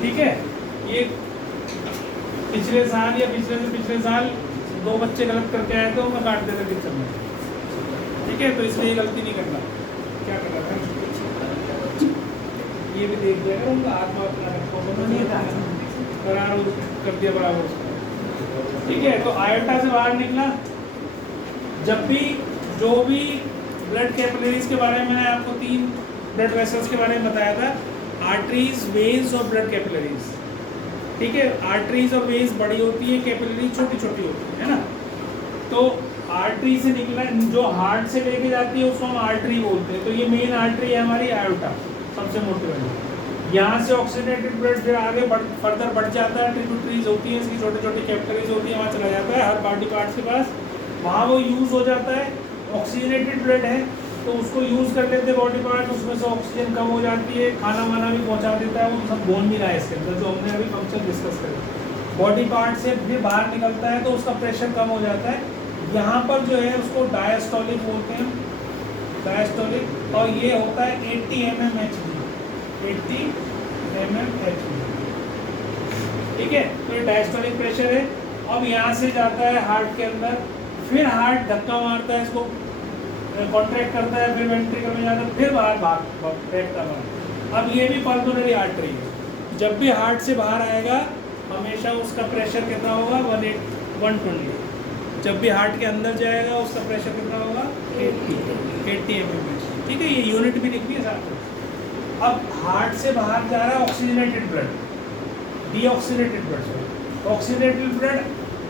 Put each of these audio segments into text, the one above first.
ठीक है। ये पिछले साल या पिछले से पिछले साल 2 बच्चे गलत करके आए थे, मैं काट देता किचन में। ठीक है, तो इसलिए गलती नहीं करना। क्या करना था, ये भी देख लिया करो, उनका हाथ में अपना रखो नहीं था, करार कर दिया बराबर उसका। ठीक है, तो आयोटा से बाहर निकला। जब भी जो भी ब्लड कैपिलरीज के बारे में मैंने आपको 3 ब्लड वेसल्स के बारे में बताया था, आर्टरीज, वेन्स और ब्लड कैपिलरीज। ठीक है, आर्टरीज और वेन्स बड़ी होती है, कैपिलरी छोटी छोटी होती है ना। तो आर्टरी से निकला, जो हार्ट से लेके जाती है उसको हम आर्टरी बोलते हैं। तो ये मेन आर्टरी है हमारी आयोटा, सबसे मोटी वाली। यहाँ से ऑक्सीडेटेड ब्लड फिर आगे फर्दर बढ़ जाता है, ट्रिब्यूटरीज होती है इसकी, छोटी छोटी कैपिलरीज होती है, वहाँ चला जाता है हर बॉडी पार्ट्स के पास, वहाँ वो यूज़ हो जाता है। ऑक्सीजनेटेड ब्लड है तो उसको यूज़ कर लेते हैं बॉडी पार्ट, उसमें से ऑक्सीजन कम हो जाती है, खाना वाना भी पहुँचा देता है, वो सब बोल नहीं रहा है इसके अंदर, जो हमने अभी फंक्शन डिस्कस करे। बॉडी पार्ट से फिर बाहर निकलता है तो उसका प्रेशर कम हो जाता है। यहाँ पर जो है उसको डायस्टोलिक बोलते हैं, डायस्टोलिक, और ये होता है 80 mmHg, 80 mmHg। ठीक है, तो ये डायस्टोलिक प्रेशर है। अब यहाँ से जाता है हार्ट के अंदर, फिर हार्ट धक्का मारता है, इसको कॉन्ट्रैक्ट करता है, फिर वेंट्रिकल में जाता है, फिर बाहर फेंकता है। अब ये भी पल्मोनरी आर्टरी है। जब भी हार्ट से बाहर आएगा हमेशा उसका प्रेशर कितना होगा, 120। जब भी हार्ट के अंदर जाएगा उसका प्रेशर कितना होगा, 80 mmHg। ठीक है, ये यूनिट भी लिखनी है साथ में। अब हार्ट से बाहर जा रहा है oxygenated blood, deoxygenated blood. Oxygenated blood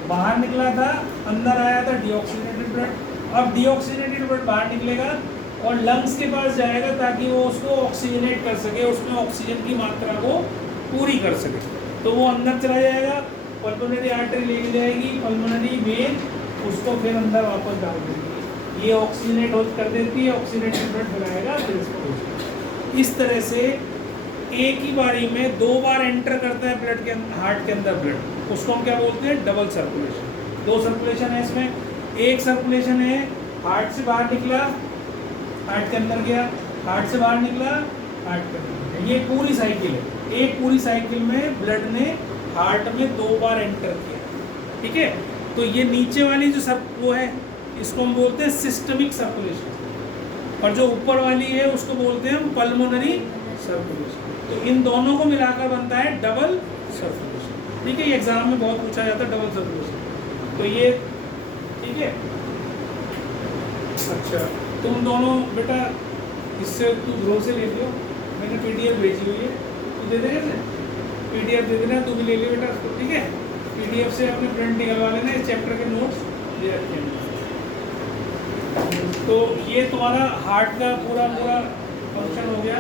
बाहर निकला था, अंदर आया था डीऑक्सीनेटेड ब्लड। अब डीऑक्सीनेटेड ब्लड बाहर निकलेगा और लंग्स के पास जाएगा ताकि वो उसको ऑक्सीजनेट कर सके, उसमें ऑक्सीजन की मात्रा को पूरी कर सके। तो वो अंदर चला जाएगा, पल्मोनरी आर्टरी लेके जाएगी, पल्मोनरी वेन उसको फिर अंदर वापस डाल देगी, ये ऑक्सीजनेट कर देती है, ऑक्सीजनेटेड ब्लड बनाएगा, फिर इसको इस तरह से एक ही बारी में 2 बार एंटर करता है ब्लड के हार्ट के अंदर ब्लड, उसको हम क्या बोलते हैं, डबल सर्कुलेशन। 2 सर्कुलेशन है इसमें। एक सर्कुलेशन है हार्ट से बाहर निकला, हार्ट के अंदर गया, हार्ट से बाहर निकला, हार्ट के अंदर गया। ये पूरी साइकिल है। एक पूरी साइकिल में ब्लड ने हार्ट में 2 बार एंटर किया। ठीक है, तो ये नीचे वाली जो वो है इसको हम बोलते हैं सिस्टमिक सर्कुलेशन, और जो ऊपर वाली है उसको बोलते हैं पल्मोनरी सर्कुलेशन। तो इन दोनों को मिलाकर बनता है डबल सर्कुलेशन। ठीक है, ये एग्जाम में बहुत पूछा जाता है डबल सर्कुलेशन। तो ये ठीक है। अच्छा, तुम दोनों बेटा इससे तू ध्रुव से ले लियो, मैंने PDF भेजी हुई है, तू दे देगा इसे, PDF दे देना, तू भी ले लियो बेटा उसको। ठीक है, PDF से अपने प्रिंट निकलवा लेना, इस चैप्टर के नोट्स दे रखे हैं। तो ये तुम्हारा हार्ट का पूरा फंक्शन हो गया।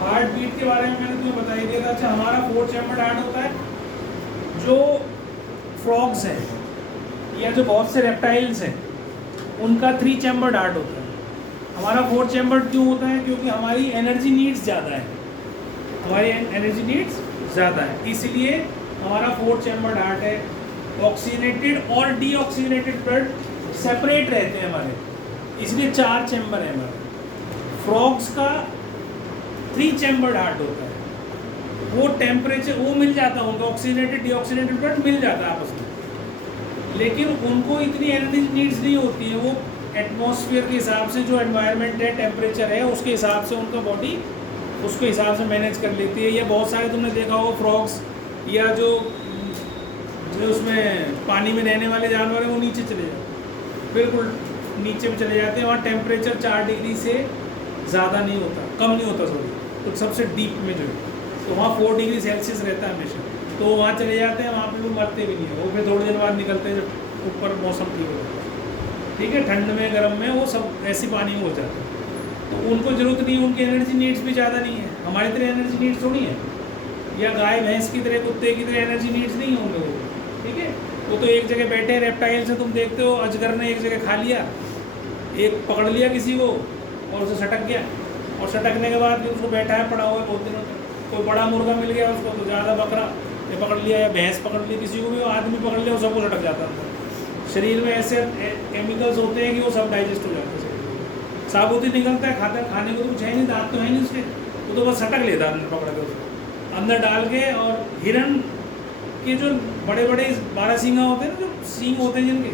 हार्ट बीट के बारे में मैंने तुम्हें बता ही दिया था। अच्छा, हमारा 4 चैम्बर्ड हार्ट होता है। जो फ्रॉग्स हैं या जो बहुत से रेप्टाइल्स हैं उनका 3 चैम्बर्ड हार्ट होता है। हमारा 4 चैम्बर्ड क्यों होता है, क्योंकि हमारी एनर्जी नीड्स ज़्यादा है, हमारी एनर्जी नीड्स ज़्यादा है, इसलिए हमारा 4 चैम्बर्ड हार्ट है। ऑक्सीजनेटेड और डीऑक्सीजनेटेड ब्लड सेपरेट रहते हैं हमारे, इसलिए 4 चैम्बर है हमारे। फ्रॉग्स का 3 चैम्बर्ड हार्ट होता है। वो टेम्परेचर वो मिल जाता है उनको, ऑक्सीजनेटेड डीऑक्सीजनेटेड ब्लड मिल जाता है आपस में, लेकिन उनको इतनी एनर्जी नीड्स नहीं होती है। वो एटमॉस्फेयर के हिसाब से, जो एनवायरनमेंट है, टेम्परेचर है, उसके हिसाब से उनका बॉडी उसके हिसाब से मैनेज कर लेती है। ये बहुत सारे तुमने देखा होगा फ्रॉग्स या जो उसमें पानी में रहने वाले जानवर हैं वो नीचे चले जाते हैं, बिल्कुल नीचे में चले जाते हैं। वहाँ टेम्परेचर 4 डिग्री से ज़्यादा नहीं होता, कम नहीं होता सॉरी, तो सबसे डीप में जो है तो वहाँ 4 डिग्री सेल्सियस रहता है हमेशा, तो वहाँ चले जाते हैं, वहाँ पे वो मरते भी नहीं है, वो फिर थोड़ी देर बाद निकलते हैं जब ऊपर मौसम ठीक हो जाता है। ठीक है, ठंड में गर्म में वो सब ऐसी पानी में हो जाता है, तो उनको ज़रूरत नहीं है, उनकी एनर्जी नीड्स भी ज़्यादा नहीं है। हमारी तरह एनर्जी नीड्स थोड़ी है, या गाय भैंस की तरह, कुत्ते की तरह एनर्जी नीड्स नहीं होंगे वो। ठीक है, वो तो एक जगह बैठे, रेप्टाइल से तुम देखते हो अजगर ने एक जगह खा लिया, एक पकड़ लिया किसी को और उसे सटक गया, और सटकने के बाद फिर उसको बैठा है पड़ा हुआ है बहुत दिनों तक। कोई बड़ा मुर्गा मिल गया उसको, तो ज़्यादा बकरा ये पकड़ लिया या भैंस पकड़ ली, किसी को भी आदमी पकड़ लिया, सबको लटक जाता है। शरीर में ऐसे केमिकल्स होते हैं कि वो सब डाइजेस्ट हो जाते हैं, साबुत ही निकलता है, खाने को तो कुछ है नहीं, दांत तो है नहीं उसके, वो तो बस सटक लेता है अंदर पकड़ के उसको। अंदर डाल के, और हिरन के जो बड़े बड़े 12 सींगा होते हैं ना, जो सींग होते हैं जिनके,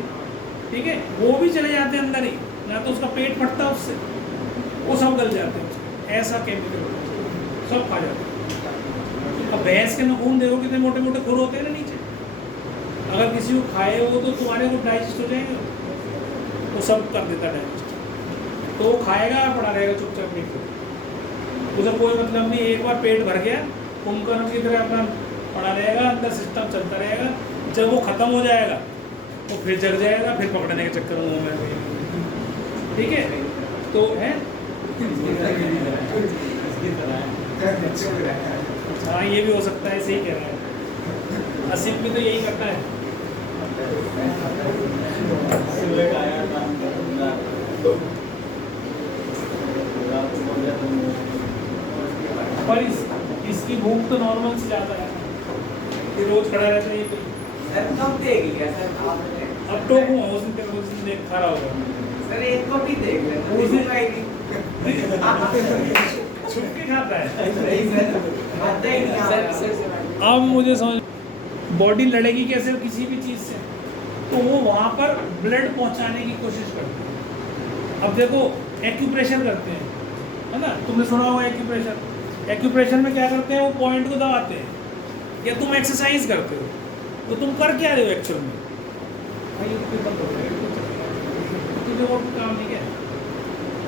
ठीक है, वो भी चले जाते हैं अंदर ही, ना तो उसका पेट फटता है उससे, वो सब गल जाते हैं उसके, ऐसा केमिकल होता है, सब खा जाते हैं। अब भैंस के नखून देखो कितने मोटे मोटे खुर होते हैं ना नीचे, अगर किसी को खाए वो तो तुम्हारे को डाइजेस्ट हो जाएंगे, वो सब कर देता डाइजेस्ट, तो वो खाएगा और पड़ा रहेगा चुपचाप पेट पे, उसे कोई मतलब नहीं। एक बार पेट भर गया, कुंभकर्ण की तरह अपना पड़ा रहेगा, अंदर सिस्टम चलता रहेगा, जब वो खत्म हो जाएगा वो फिर जग जाएगा, फिर पकड़ने के चक्कर में होगा, ठीक है। तो है हाँ, ये भी हो सकता है, सही कह रहा है, असीम भी तो यही करता है। पर इसकी भूख तो नॉर्मल से ज़्यादा है, ये रोज खड़ा रहता है ये पे। कब देगी सर आपने? अब तो हूँ उस दिन देख खा रहा होगा सर एक को भी देख लेना, उसे देखूंगा ही नहीं। छुप के खाता है। नहीं सर, खाता ही नहीं सर। अब मुझे समझ, बॉडी लड़ेगी कैसे किसी भी चीज़ से, तो वो वहाँ पर ब्लड पहुँचाने की कोशिश करती है। अब देखो एक्यूप्रेशर करते हैं, है ना, तुमने सुना होगा एक्यूप्रेशर। एक्यूप्रेशर में क्या करते हैं, वो पॉइंट को दबाते हैं, या तुम एक्सरसाइज करते हो, तो तुम कर क्या रहे हो एक्चुअल में, भाई बंद हो गया, तुझे और काम नहीं क्या,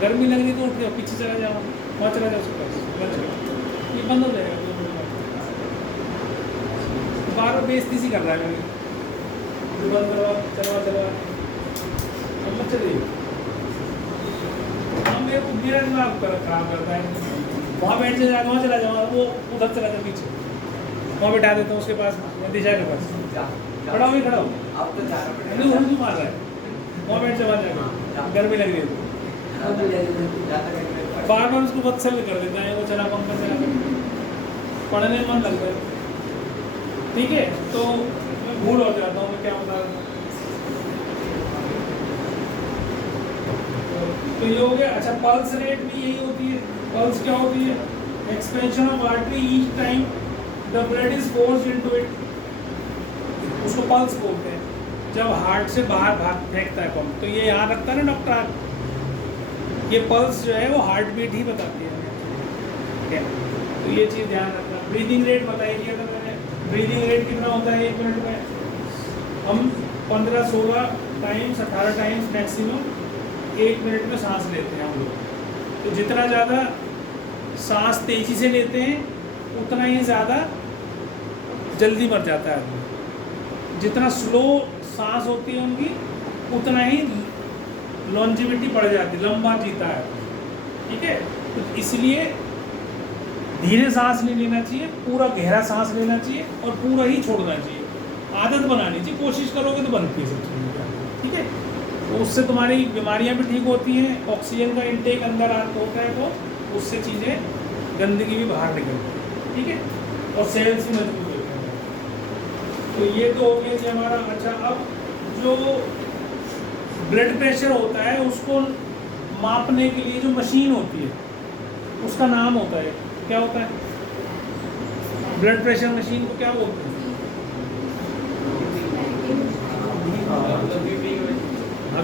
गर्मी लग रही तो उठ जाओ, पीछे चला जाओ, वहाँ चला जाओ उसके पास, ये बंद हो जाएगा। बार बार बेइज्जती सी कर रहा है मेरी, बंद करवा चलवा चलवा, अब मत चलिए। हाँ, मेरा दिमाग खराब करता है, वहाँ बैठ से जाकर वहाँ चला जाओ, वो उधर चला जाओ पीछे, वहाँ बैठा देता हूँ उसके पास, दिशा के पास, खड़ा हो, खड़ा हो, अब तो जाना पड़ेगा। उल्टी मार रहा है, वहाँ बैठ चला जाएगा, गर्मी लग रही है तो बार बार उसको बदसल कर देता है, वो चला पंखा चला, पढ़ने में मन लगता है, ठीक है। तो मैं भूल हो जाता हूँ मैं क्या बता रहा हूँ, तो ये हो गया। अच्छा, पल्स रेट भी यही होती है। पल्स क्या होती है, expansion of artery each time the blood is forced into it, उसको पल्स बोलते हैं, जब हार्ट से बाहर भाग फेंकता है पंप, तो ये याद रखता है ना डॉक्टर, ये पल्स जो है वो हार्ट बीट ही बताती है, ठीक है, तो ये चीज़ ध्यान रखना। ब्रीदिंग रेट बताई दिया था मैंने, ब्रीदिंग रेट कितना होता है 1 मिनट में, हम 15-16 टाइम्स 18 टाइम्स मैक्सिमम 1 मिनट में सांस लेते हैं हम लोग। तो जितना ज़्यादा सांस तेज़ी से लेते हैं उतना ही ज़्यादा जल्दी मर जाता है आदमी, जितना स्लो सांस होती है उनकी उतना ही लॉन्जिविटी बढ़ जाती है, लंबा जीता है, ठीक है। तो इसलिए धीरे सांस नहीं लेना चाहिए, पूरा गहरा सांस लेना चाहिए और पूरा ही छोड़ना चाहिए, आदत बनानी चाहिए, कोशिश करोगे तो बनती है सब चीज़ें, ठीक है। तो उससे तुम्हारी बीमारियां भी ठीक होती हैं, ऑक्सीजन का इंटेक अंदर होता है, तो उससे चीज़ें गंदगी भी बाहर निकलती है, ठीक है, और सेल्स भी मजबूत होते हैं। तो ये तो हो गया जी हमारा। अच्छा, अब जो ब्लड प्रेशर होता है उसको मापने के लिए जो मशीन होती है उसका नाम होता है, क्या होता है, ब्लड प्रेशर मशीन को क्या बोलते हैं?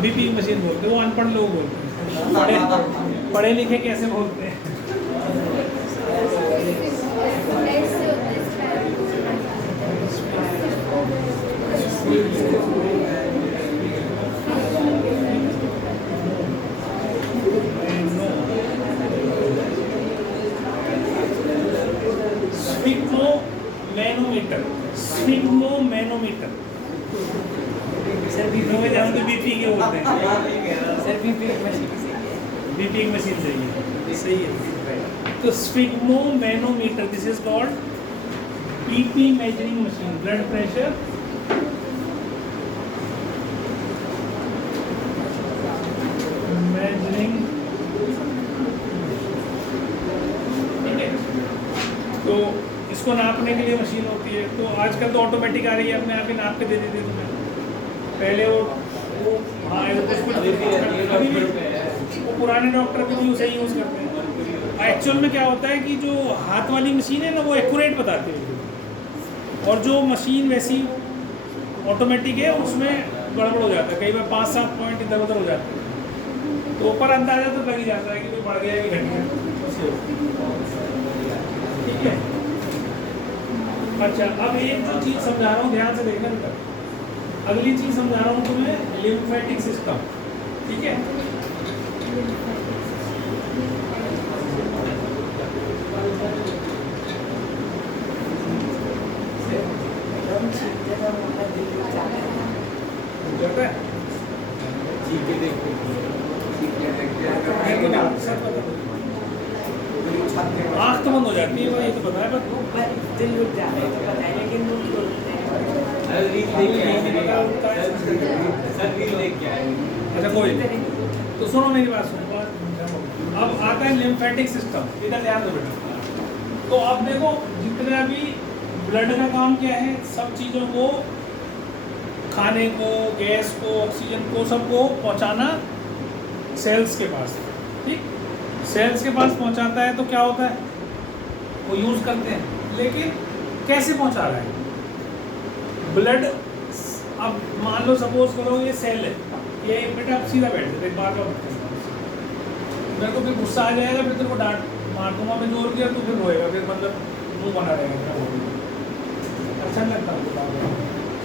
बीपी मशीन बोलते हैं, वो अनपढ़ लोग बोलते हैं, पढ़े लिखे कैसे बोलते हैं? स्फिग्मोमैनोमीटर, स्फिग्मोमैनोमीटर, सर बीपी के बोलते हैं, सर बीपी मशीन बीपी की मशीन सही है। तो sphygmomanometer, this is called BP measuring machine, blood pressure measuring, ठीक है। तो इसको नापने के लिए मशीन होती है, तो आजकल तो ऑटोमेटिक आ रही है, अपने आप ही नाप के दे देती है तुम्हें। पहले वो हाँ, कुछ अभी भी वो पुराने डॉक्टर भी उसे यूज़ करते हैं, एक्चुअल में क्या होता है कि जो हाथ वाली मशीन है ना वो एक्यूरेट बताती है, और जो मशीन वैसी ऑटोमेटिक है उसमें गड़बड़ हो जाता है, कई बार 5-7 पॉइंट इधर उधर हो जाते हैं, तो ऊपर अंदाजा तो लग ही जाता है कि कोई बढ़ गया कि घट गया। ठीक है। अच्छा, अब एक जो चीज़ समझा रहा हूँ ध्यान से देखना बेटा, अगली चीज़ समझा रहा हूँ तुम्हें लिम्फेटिक सिस्टम। ठीक है। जाता है? आँख तो बंद हो जाती है, ये तो पता है, पर दिल रुक जाता है तो पता है, लेकिन वो अच्छा कोई नहीं। तो सुनो मेरी बात सुनो, अब आता है लिम्फेटिक सिस्टम, इधर ध्यान दो बेटा। तो अब देखो जितना भी ब्लड का काम क्या है, सब चीज़ों को, खाने को, गैस को, ऑक्सीजन को, सबको पहुंचाना सेल्स के पास। ठीक, सेल्स के पास पहुंचाता है तो क्या होता है, वो यूज़ करते हैं, लेकिन कैसे पहुंचा रहा है ब्लड। अब मान लो सपोज करो ये सेल है, ये बेटा अब सीधा बैठ जाते, बार बार मेरे को फिर गुस्सा आ जाएगा, फिर तेरे को डांट मार दूंगा मैं जोर किया, तो फिर रोएगा, फिर मतलब मुँह बना रहेगा, अच्छा नहीं लगता मुझे।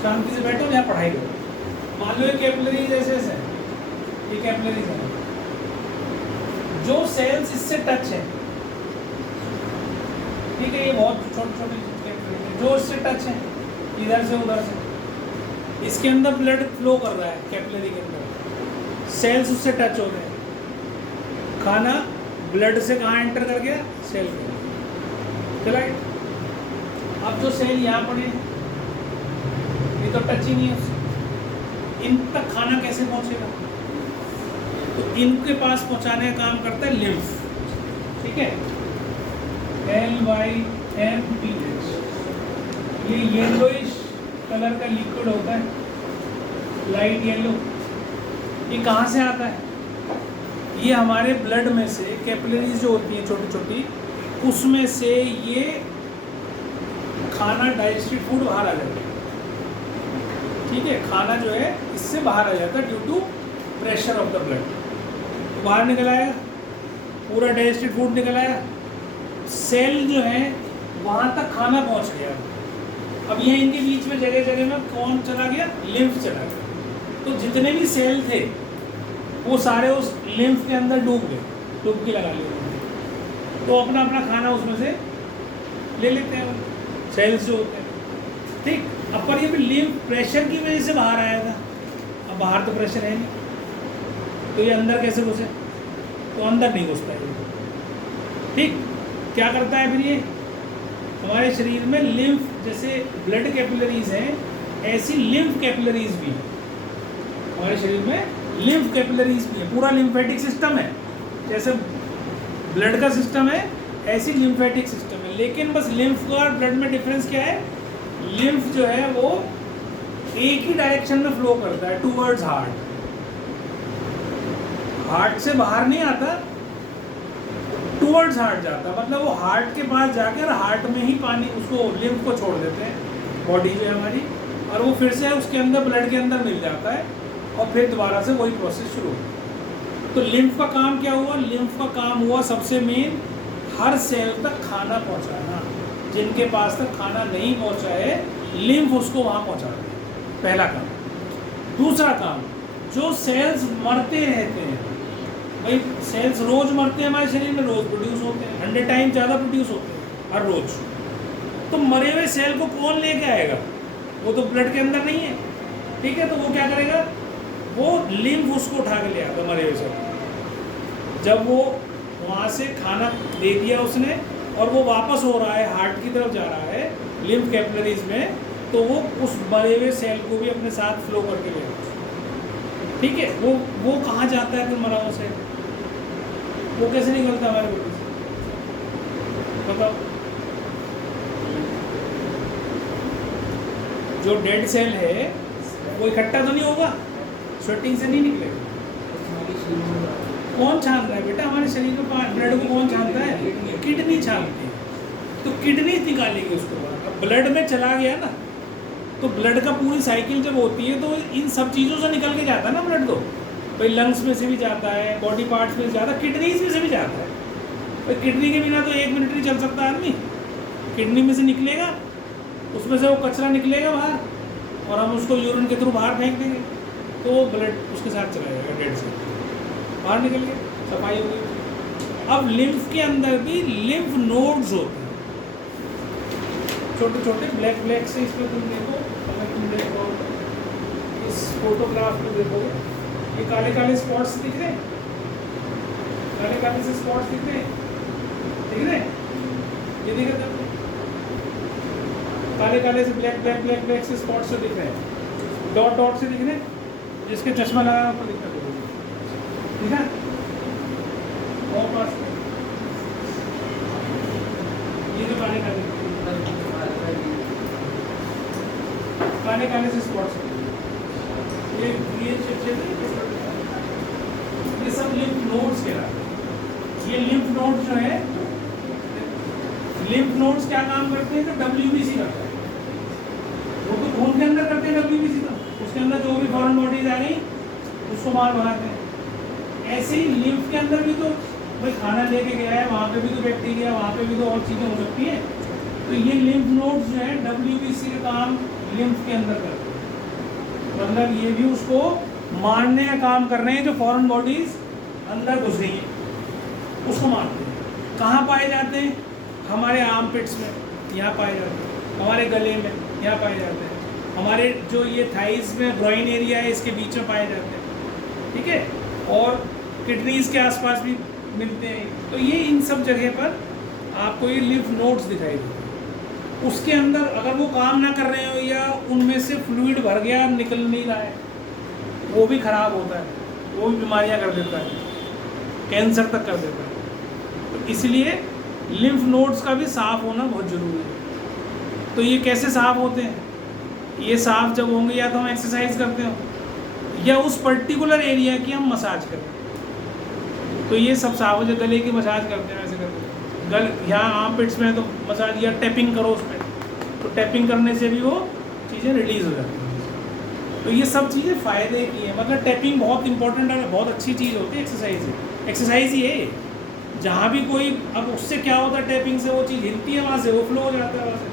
शांति से बैठो, यहाँ पढ़ाई करो। मान लो ये कैपिलरीज ऐसे ऐसे है, ये कैपिलरीज है, जो सेल्स इससे टच है, ठीक है, ये बहुत छोटे छोटे कैपिलरीज जो इससे टच है, इधर से उधर से, इसके अंदर ब्लड फ्लो कर रहा है, कैपिलरी के अंदर सेल्स उससे टच हो रहे हैं, खाना ब्लड से कहाँ एंटर कर गया, सेल में, राइट। अब जो सेल यहाँ पड़े ये तो टच ही नहीं है उससे, इन तक खाना कैसे पहुँचेगा, तो इनके पास पहुँचाने का काम करता है लिम्फ। ठीक है, LYMPH, ये येलोइश कलर का लिक्विड होता है, लाइट येलो। ये कहाँ से आता है, ये हमारे ब्लड में से कैपिलरीज जो होती हैं छोटी छोटी, उसमें से ये खाना डाइजेस्टेड फूड बाहर आ जाता है। ठीक है, खाना जो है इससे बाहर आ जाता है due to pressure of the blood, तो बाहर निकल आएगा, पूरा डाइजेस्टेड फूड निकल आया, सेल जो है वहाँ तक खाना पहुँच गया। अब ये इनके बीच में जगह जगह में कौन चला गया, लिम्फ चला गया। तो जितने भी सेल थे वो सारे उस लिम्फ के अंदर डूब गए, डुबकी लगा ली, तो अपना अपना खाना उसमें से ले लेते हैं सेल्स जो होते हैं। ठीक, अब पर ये भी लिम्फ प्रेशर की वजह से बाहर आया था, अब बाहर तो प्रेशर है नहीं, तो ये अंदर कैसे घुसे, तो अंदर नहीं घुसता है। ठीक, क्या करता है फिर ये, हमारे शरीर में लिम्फ, जैसे ब्लड कैपिलरीज हैं ऐसी लिम्फ कैपिलरीज भी, हमारे शरीर में लिम्फ कैपिलरीज भी है, पूरा लिम्फेटिक सिस्टम है, जैसे ब्लड का सिस्टम है ऐसी लिम्फेटिक सिस्टम है। लेकिन बस लिम्फ का और ब्लड में डिफरेंस क्या है, लिम्फ जो है वो एक ही डायरेक्शन में फ्लो करता है, टूवर्ड्स हार्ट, हार्ट से बाहर नहीं आता, टूवर्ड्स हार्ट जाता, मतलब वो हार्ट के पास जाकर हार्ट में ही पानी, उसको लिम्फ को छोड़ देते हैं बॉडी जो है हमारी, और वो फिर से उसके अंदर ब्लड के अंदर मिल जाता है, और फिर दोबारा से वही प्रोसेस शुरू होता है। तो लिम्फ का काम क्या हुआ, लिम्फ का काम हुआ सबसे मेन हर सेल तक खाना पहुंचाना, जिनके पास तक खाना नहीं पहुंचा है लिम्फ उसको वहाँ पहुँचा दे, पहला काम। दूसरा काम, जो सेल्स मरते रहते हैं, भाई सेल्स रोज मरते हैं हमारे शरीर में, रोज प्रोड्यूस होते हैं, 100 टाइम ज़्यादा प्रोड्यूस होते हैं हर रोज, तो मरे हुए सेल को कौन लेके आएगा, वो तो ब्लड के अंदर नहीं है। ठीक है, तो वो क्या करेगा, वो लिम्फ उसको उठा के ले आएगा मरे हुए सेल। जब वो वहाँ से खाना दे दिया उसने और वो वापस हो रहा है हार्ट की तरफ जा रहा है लिम्फ कैपिलरीज में, तो वो उस मरे हुए सेल को भी अपने साथ फ्लो करके ले आता है। ठीक है, वो कहाँ जाता है फिर मरा हुआ सेल, वो कैसे निकलता है हमारे बॉडी से, बताओ। जो डेड सेल है वो इकट्ठा तो नहीं होगा, स्वेटिंग से नहीं निकलेगा, कौन छान रहा है बेटा? हमारे शरीर में ब्लड को कौन छानता है? किडनी छानती है। तो किडनी निकालेगी उसको बाहर। अब ब्लड में चला गया ना, तो ब्लड का पूरी साइकिल जब होती है तो इन सब चीज़ों से निकल के जाता है ना ब्लड। तो भाई लंग्स में से भी जाता है, बॉडी पार्ट्स में से जाता है, किडनीज में से भी जाता है। भाई किडनी के बिना तो 1 मिनट नहीं चल सकता आदमी। किडनी में से निकलेगा, उसमें से वो कचरा निकलेगा बाहर और हम उसको यूरिन के थ्रू बाहर फेंक देंगे, तो वो ब्लड उसके साथ चला जाएगा, डेड से बाहर निकल गया, सफाई हो गई। अब लिम्फ के अंदर भी लिम्फ नोड्स होते हैं, छोटे छोटे ब्लैक ब्लैक से। इसमें तुम देखो, अगर तुम देखो इस फोटोग्राफ में देखोगे, ये काले काले स्पॉट्स दिख रहे हैं, काले काले से स्पॉट्स दिख रहे हैं, दिख रहे हैं? ये दिख रहे हैं काले काले से ब्लैक ब्लैक ब्लैक ब्लैक से स्पॉट्स से दिख रहे हैं, डॉट डॉट से दिख रहे हैं। जिसके चश्मा लगा आपको दिख रहा है, ठीक है? और पास ये जो काले काले से स्पॉट्स, ये सब लिम्फ नोड्स कहलाते हैं। ये लिम्फ नोड्स जो है, लिम्फ नोड्स क्या काम करते हैं? तो WBC करता है। वो तो खून के अंदर करते हैं WBC, तो उसके अंदर जो भी फॉरेन बॉडीज आ गई उसको मार बनाते हैं। ऐसे ही लिम्फ के अंदर भी तो भाई खाना लेके गया है, वहाँ पे भी तो बैक्टीरिया, वहाँ पे भी तो और चीज़ें हो सकती हैं। तो ये लिम्फ नोड्स जो है WBC का काम लिम्फ के अंदर करते हैं। मतलब ये भी उसको मारने का काम कर रहे हैं, जो फॉरेन बॉडीज अंदर घुस रही हैं उसको मारते हैं। कहाँ पाए जाते हैं? हमारे आर्म पिट्स में, यहाँ पाए जाते हैं। हमारे गले में, यहाँ पाए जाते हैं। हमारे जो ये थाइस में ग्रोइन एरिया है, इसके बीच में पाए जाते हैं, ठीक है? और किडनीज के आसपास भी मिलते हैं। तो ये इन सब जगह पर आपको ये लिम्फ नोड्स दिखाई देते हैं। उसके अंदर अगर वो काम ना कर रहे हो या उनमें से फ्लूइड भर गया, निकल नहीं रहा है, वो भी खराब होता है, वो भी बीमारियां कर देता है, कैंसर तक कर देता है। तो इसलिए लिम्फ नोड्स का भी साफ होना बहुत ज़रूरी है। तो ये कैसे साफ होते हैं? ये साफ जब होंगे या तो हम एक्सरसाइज करते हो या उस पर्टिकुलर एरिया की हम मसाज करें, तो ये सब साफ हो जाए। गले की मसाज करते हैं, ऐसे करते हैं, यहाँ आर्म पिट्स में तो मसाज, या टैपिंग करो उसमें, तो टैपिंग करने से भी वो चीज़ें रिलीज़ हो जाती हैं। तो ये सब चीज़ें फ़ायदे की हैं। मतलब टैपिंग बहुत इंपॉर्टेंट है, बहुत अच्छी चीज़ होती है। एक्सरसाइज ही है। जहाँ भी कोई, अब उससे क्या होता है, टैपिंग से वो चीज़ हिलती है, वहाँ से वो फ्लो हो जाता है वहाँ से।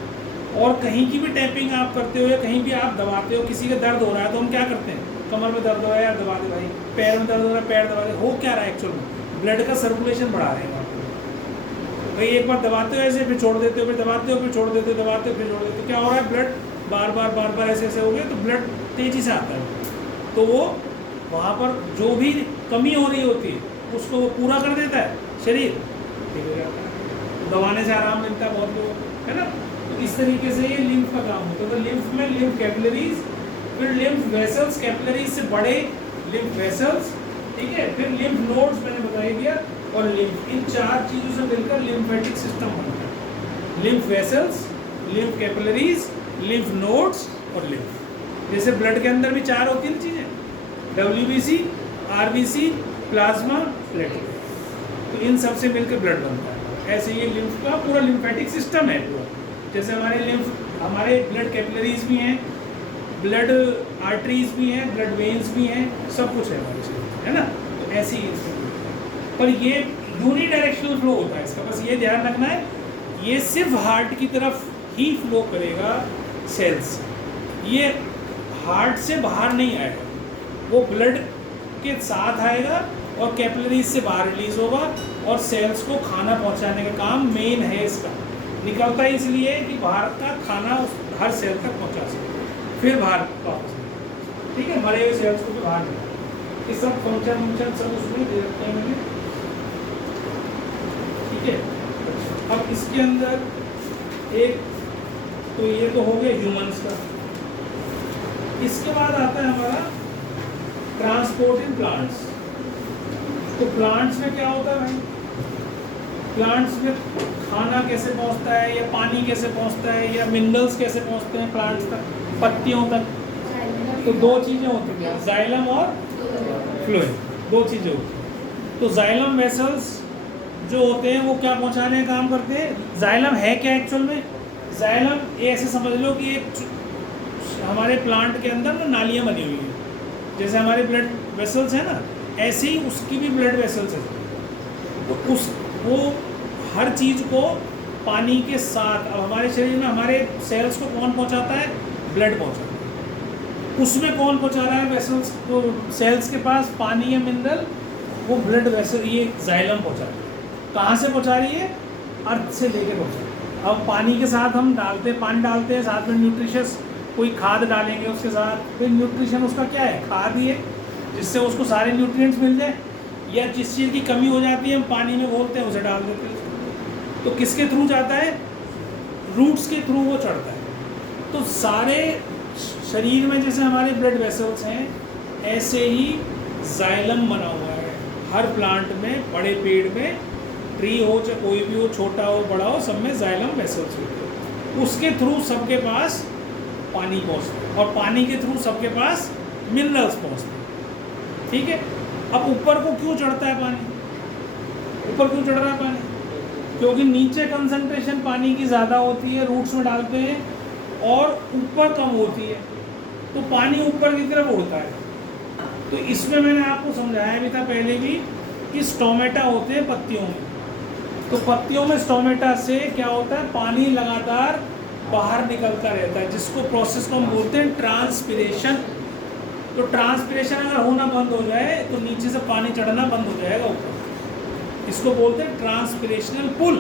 और कहीं की भी टैपिंग आप करते हो या कहीं भी आप दबाते हो, किसी का दर्द हो रहा है तो हम क्या करते हैं? कमर में दर्द हो रहा है यार, दबा दे भाई। पैर में दर्द हो रहा है, पैर दबा दे। हो क्या रहा है एक्चुअल में? ब्लड का सर्कुलेशन बढ़ा रहे हैं वहाँ पर। भाई एक बार दबाते हो ऐसे, फिर छोड़ देते हो, फिर दबाते हो, फिर छोड़ देते हो, दबाते हो, फिर छोड़ देते हो, क्या हो रहा है? ब्लड बार बार ऐसे ऐसे हो गया, तो ब्लड तेज़ी से आता है। तो वो वहाँ पर जो भी कमी हो रही होती है उसको वो पूरा कर देता है शरीर, ठीक हो जाता है। तो दबाने से आराम मिलता है बहुत लोगों को, है ना? तो इस तरीके से ये लिम्फ का काम होता है। तो लिम्फ में लिम्फ कैपिलरीज, फिर लिम्फ वेसल्स, कैपिलरीज से बड़े लिम्फ वेसल्स, ठीक है? फिर लिम्फ नोड्स मैंने बता दिया, और लिम्फ, इन 4 चीज़ों से मिलकर लिम्फेटिक सिस्टम बनता है। Lymph vessels, lymph capillaries, lymph nodes और लिम्फ। जैसे ब्लड के अंदर भी 4 होती हैं चीज़ें, WBC, RBC, प्लाज्मा, प्लेटलेट। तो इन सब से मिलकर ब्लड बनता है। ऐसे ये लिम्फ का पूरा लिम्फेटिक सिस्टम है पूरा। जैसे हमारे ब्लड कैपिलरीज भी हैं, ब्लड आर्टरीज भी हैं, ब्लड वेन्स भी हैं, सब कुछ है हमारे शरीर, है ना? तो ऐसे ही पर ये यूनिडायरेक्शनल फ्लो होता है इसका, बस ये ध्यान रखना है, ये सिर्फ हार्ट की तरफ ही फ्लो करेगा सेल्स, ये हार्ट से बाहर नहीं आएगा, वो ब्लड के साथ आएगा और कैपिलरीज से बाहर रिलीज होगा, और सेल्स को खाना पहुंचाने का काम मेन है इसका। निकलता है इसलिए कि बाहर का खाना हर सेल तक पहुंचा सके, फिर बाहर वापस, ठीक है? मरे हुए सेल्स को भी बाहर निकाल, ये सब फंक्शन सब उसमें दे रखते हैं मैंने, ठीक है? अब इसके अंदर एक, तो ये तो हो गया ह्यूमंस का। इसके बाद आता है हमारा ट्रांसपोर्ट इन प्लांट्स। तो प्लांट्स में क्या होता है भाई? प्लांट्स में खाना कैसे पहुंचता है, या पानी कैसे पहुंचता है, या मिनरल्स कैसे पहुंचते हैं प्लांट्स तक, पत्तियों तक? तो 2 चीज़ें होती हैं, जाइलम और फ्लोएम, 2 चीज़ें होती हैं। तो जाइलम वेसल्स जो होते हैं वो क्या पहुंचाने का काम करते हैं। जाइलम है क्या एक्चुअल में? जाइलम ये ऐसे समझ लो कि एक हमारे प्लांट के अंदर ना नालियाँ बनी हुई हैं, जैसे हमारे ब्लड वेसल्स हैं ना, ऐसे ही उसकी भी ब्लड वेसल्स है। तो वो हर चीज़ को पानी के साथ, अब हमारे शरीर में हमारे सेल्स को कौन पहुंचाता है? ब्लड पहुंचाता है। उसमें कौन पहुंचा रहा है वेसल्स को? सेल्स के पास पानी या मिनरल, वो ब्लड वेसल ये जाइलम पहुंचा रही है। कहाँ से पहुंचा रही है? अर्थ से लेके पहुंचा रही है। अब पानी के साथ हम पानी डालते हैं, साथ में न्यूट्रिशियस कोई खाद डालेंगे उसके साथ, फिर न्यूट्रिशन उसका क्या है? खाद ही है, जिससे उसको सारे न्यूट्रिएंट्स मिल जाए। या जिस चीज़ की कमी हो जाती है हम पानी में घोलते हैं, उसे डाल देते हैं। तो किसके थ्रू जाता है? रूट्स के थ्रू वो चढ़ता है। तो सारे शरीर में जैसे हमारे ब्लड वेसल्स हैं, ऐसे ही जाइलम बना हुआ है हर प्लांट में, बड़े पेड़ में, ट्री हो चाहे कोई भी हो, छोटा हो बड़ा हो, सब में जाइलम वेसल्स होते हैं। उसके थ्रू सबके पास पानी पहुँचता है, और पानी के थ्रू सबके पास मिनरल्स पहुँचते हैं। ठीक है। अब ऊपर को क्यों चढ़ता है पानी? ऊपर क्यों चढ़ रहा है पानी? क्योंकि नीचे कंसंट्रेशन पानी की ज़्यादा होती है, रूट्स में डालते हैं, और ऊपर कम होती है, तो पानी ऊपर की तरफ उड़ता है। तो इसमें मैंने आपको समझाया भी था पहले भी कि स्टोमेटा होते हैं पत्तियों में। तो पत्तियों में स्टोमेटा से क्या होता है? पानी लगातार बाहर निकलता रहता है, जिसको प्रोसेस को हम बोलते हैं ट्रांसपिरेशन। तो ट्रांसपिरेशन अगर होना बंद हो जाए तो नीचे से पानी चढ़ना बंद हो जाएगा ऊपर। इसको बोलते हैं ट्रांसपिरेशनल पुल।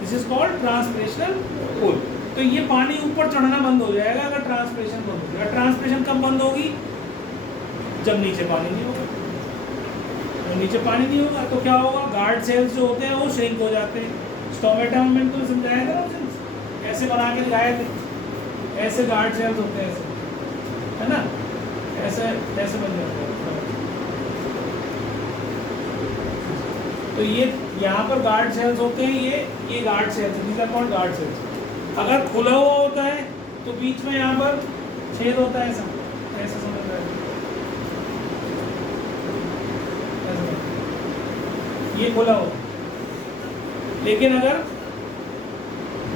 दिस इज कॉल्ड ट्रांसपिरेशनल पुल। तो ये पानी ऊपर चढ़ना बंद हो जाएगा अगर ट्रांसपिरेशन बंद हो जाएगा। ट्रांसपिरेशन कब बंद होगी? जब नीचे पानी नहीं होगा। जब नीचे पानी नहीं होगा तो क्या होगा? गार्ड सेल्स जो होते हैं वो श्रिंक हो जाते हैं। स्टोमेटा में मैंने तो समझाया था ना, ऐसे बना के दिखाए थे, ऐसे गार्ड सेल्स होते हैं, ऐसे, है ना, ऐसे ऐसे बन जाते हैं। तो ये यहाँ पर गार्ड सेल्स होते हैं, ये guard cells, these are called guard cells. अगर खुला हुआ होता है तो बीच में यहाँ पर छेद होता है, ऐसा समझ रहे हैं, ये खुला हो। लेकिन अगर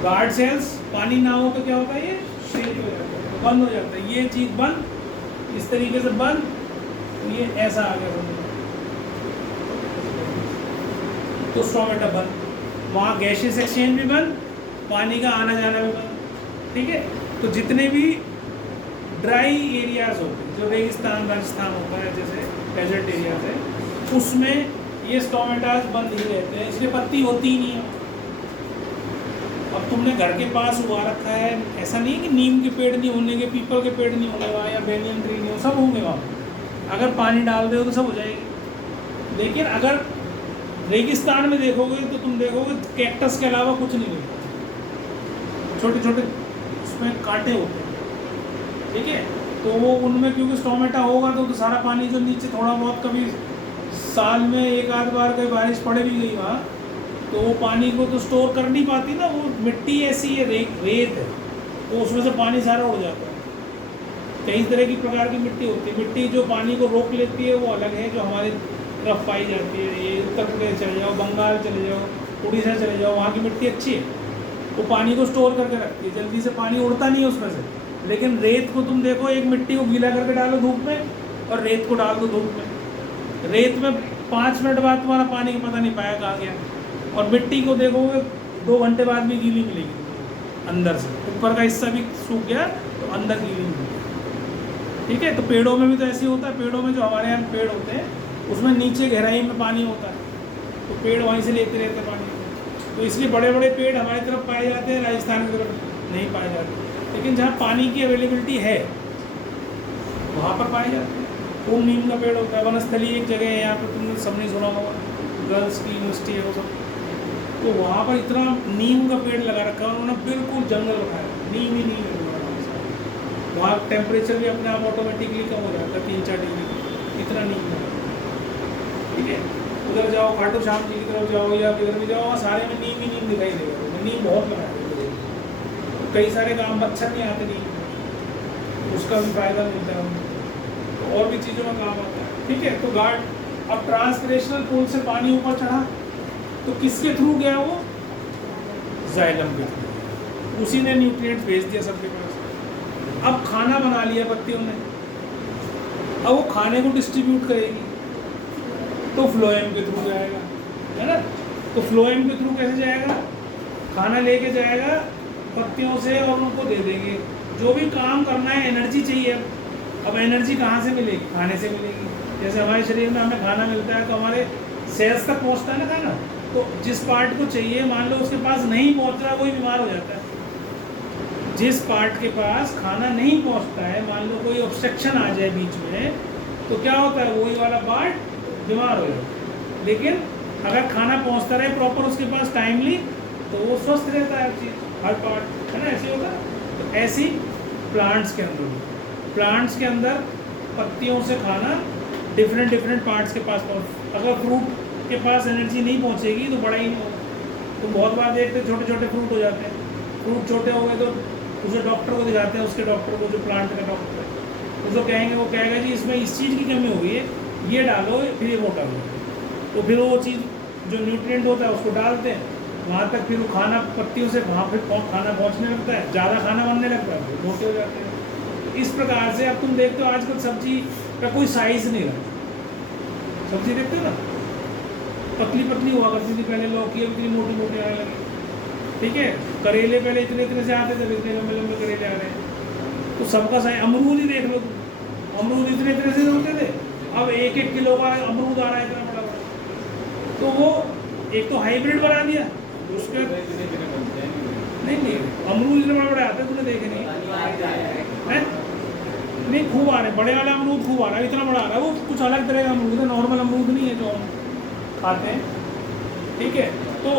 गार्ड सेल्स पानी ना हो तो क्या होता है? ये श्रिंक हो जाता है, बंद हो जाता है। ये चीज़ बंद, इस तरीके से बंद, ये ऐसा आ गया बंद, तो स्टोमेटा बंद। वहाँ गैसियस एक्सचेंज भी बंद, पानी का आना जाना भी बंद। ठीक है। तो जितने भी ड्राई एरियाज होते हैं, जो रेगिस्तान राजस्थान होता है, जैसे डेजर्ट एरियाज है, उसमें ये स्टोमेटास बंद ही रहते हैं, इसलिए पत्ती होती ही नहीं है। अब तुमने घर के पास उगा रखा है, ऐसा नहीं है कि नीम के पेड़ नहीं होने के, पीपल के पेड़ नहीं होने वहाँ, या बेनियन ट्री नहीं हो, सब होंगे वहाँ। अगर पानी डाल दो तो सब हो जाएगी। लेकिन अगर रेगिस्तान में देखोगे तो तुम देखोगे कैक्टस के अलावा कुछ नहीं मिलता, छोटे छोटे उसमें कांटे होते हैं। ठीक है। तो वो उनमें क्योंकि स्टोमेटा होगा तो सारा पानी जो नीचे थोड़ा बहुत, कभी साल में एक आध बार कोई बारिश पड़ भी गई वहाँ, तो वो पानी को तो स्टोर कर नहीं पाती ना, वो मिट्टी ऐसी है, रेत है, तो उसमें से पानी सारा उड़ जाता है। कई तरह की प्रकार की मिट्टी होती है। मिट्टी जो पानी को रोक लेती है वो अलग है, जो हमारे तरफ पाई जाती है। ये उत्तर प्रदेश चले जाओ, बंगाल चले जाओ, उड़ीसा चले जाओ, वहाँ की मिट्टी अच्छी है, वो पानी को स्टोर करके रखती है, जल्दी से पानी उड़ता नहीं है उसमें से। लेकिन रेत को तुम देखो, एक मिट्टी को गीला करके डालो धूप में और रेत को डाल दो धूप में, रेत में 5 मिनट बाद तुम्हारा पानी का पता नहीं पाया कहाँ गया, और मिट्टी को देखोगे 2 घंटे बाद भी गीली मिलेगी अंदर से, ऊपर का हिस्सा भी सूख गया तो अंदर गीली मिलेगी। ठीक है। तो पेड़ों में भी तो ऐसे होता है। पेड़ों में जो हमारे यहाँ पेड़ होते हैं उसमें नीचे गहराई में पानी होता है, तो पेड़ वहीं से लेते रहते हैं पानी। तो इसलिए बड़े बड़े पेड़ हमारी तरफ पाए जाते हैं, राजस्थान की तरफ नहीं पाए जाते। लेकिन जहाँ पानी की अवेलेबिलिटी है वहाँ पर पाए जाते हैं। ओम नीम का पेड़ होता है, वनस्थली एक जगह है यहाँ पर, तुमने सबने सुना होगा, गर्ल्स की यूनिवर्सिटी है वो सब, तो वहाँ पर इतना नीम का पेड़ लगा रखा है उन्होंने, बिल्कुल जंगल रखाया, नीम ही नीम है वहाँ। टेम्परेचर भी अपने आप ऑटोमेटिकली कम हो जाता है, 3-4 डिग्री, इतना नीम है। ठीक है। उधर जाओ, खाटू श्याम जी की तरफ जाओ या किधर भी जाओ, सारे में नीम ही नीम दिखाई देगा। नीम बहुत लगाया है, कई सारे काम, मच्छर नहीं आते नीम, उसका भी फायदा मिलता है, तो और भी चीज़ों में काम आता है। ठीक है। तो गार्ड अब ट्रांसपिरेशनल पूल से पानी ऊपर चढ़ा तो किसके थ्रू गया वो? जाइलम के थ्रू, उसी ने न्यूट्रिएंट्स भेज दिया सबके पास। अब खाना बना लिया पत्तियों ने, अब वो खाने को डिस्ट्रीब्यूट करेगी तो फ्लोएम के थ्रू जाएगा, है ना। तो फ्लोएम के थ्रू कैसे जाएगा? खाना लेके जाएगा पत्तियों से और उनको दे देंगे। जो भी काम करना है, एनर्जी चाहिए। अब एनर्जी कहाँ से मिलेगी? खाने से मिलेगी। जैसे हमारे शरीर में हमें खाना मिलता है तो हमारे सेल्स तक पहुँचता है ना खाना, तो जिस पार्ट को चाहिए मान लो उसके पास नहीं पहुँच रहा, वही बीमार हो जाता है। जिस पार्ट के पास खाना नहीं पहुँचता है, मान लो कोई ऑब्स्ट्रक्शन आ जाए बीच में, तो क्या होता है? वही वाला पार्ट बीमार हो जाता है। लेकिन अगर खाना पहुँचता रहे प्रॉपर उसके पास टाइमली, तो वो स्वस्थ रहता है हर चीज़, हर पार्ट, है ना। ऐसे होता है। तो ऐसी प्लांट्स के अंदर पत्तियों से खाना डिफरेंट पार्ट्स के पास पहुँच। अगर फ्रूट के पास एनर्जी नहीं पहुँचेगी तो बड़ा ही नहीं होगा। तो बहुत बार देखते छोटे छोटे फ्रूट हो जाते हैं। फ्रूट छोटे हो गए तो उसे डॉक्टर को दिखाते हैं, उसके डॉक्टर को, जो प्लांट का डॉक्टर है, उसको कहेंगे, वो कहेगा जी इसमें इस चीज़ की कमी हो गई है, ये डालो, फिर ये वो डालो। तो फिर वो चीज़ जो न्यूट्रिएंट होता है उसको डालते हैं, वहाँ तक फिर वो खाना पत्तियों से वहाँ फिर खाना पहुँचने लगता है, ज़्यादा खाना बनने लगता है, फिर मोटे हो जाते हैं। इस प्रकार से अब तुम देखते हो आजकल सब्जी का कोई साइज़ नहीं रहा। सब्जी देखते हो ना, पतली पतली हुआ करती थी पहले, लौकी अब इतनी मोटी मोटी आने लगी, ठीक है। करेले पहले इतने इतने से आते थे, इतने लंबे लंबे करेले आ रहे हैं। तो सबका साइज, अमरूद ही देख लो तुम, अमरूद इतने इतने से होते थे, अब 1-1 किलो का अमरूद आ रहा है इतना बड़ा बड़ा। तो वो एक तो हाइब्रिड बना दिया, उसके नहीं अमरूद इतने बड़े बड़े आते हैं, तुमने देखे नहीं है? नहीं, खूब आ रहे हैं, बड़े वाला अमरूद खूब आ रहा है, इतना बड़ा आ रहा है। वो कुछ अलग तरह का अमरूद है, नॉर्मल अमरूद नहीं है जो हम खाते हैं, ठीक है। तो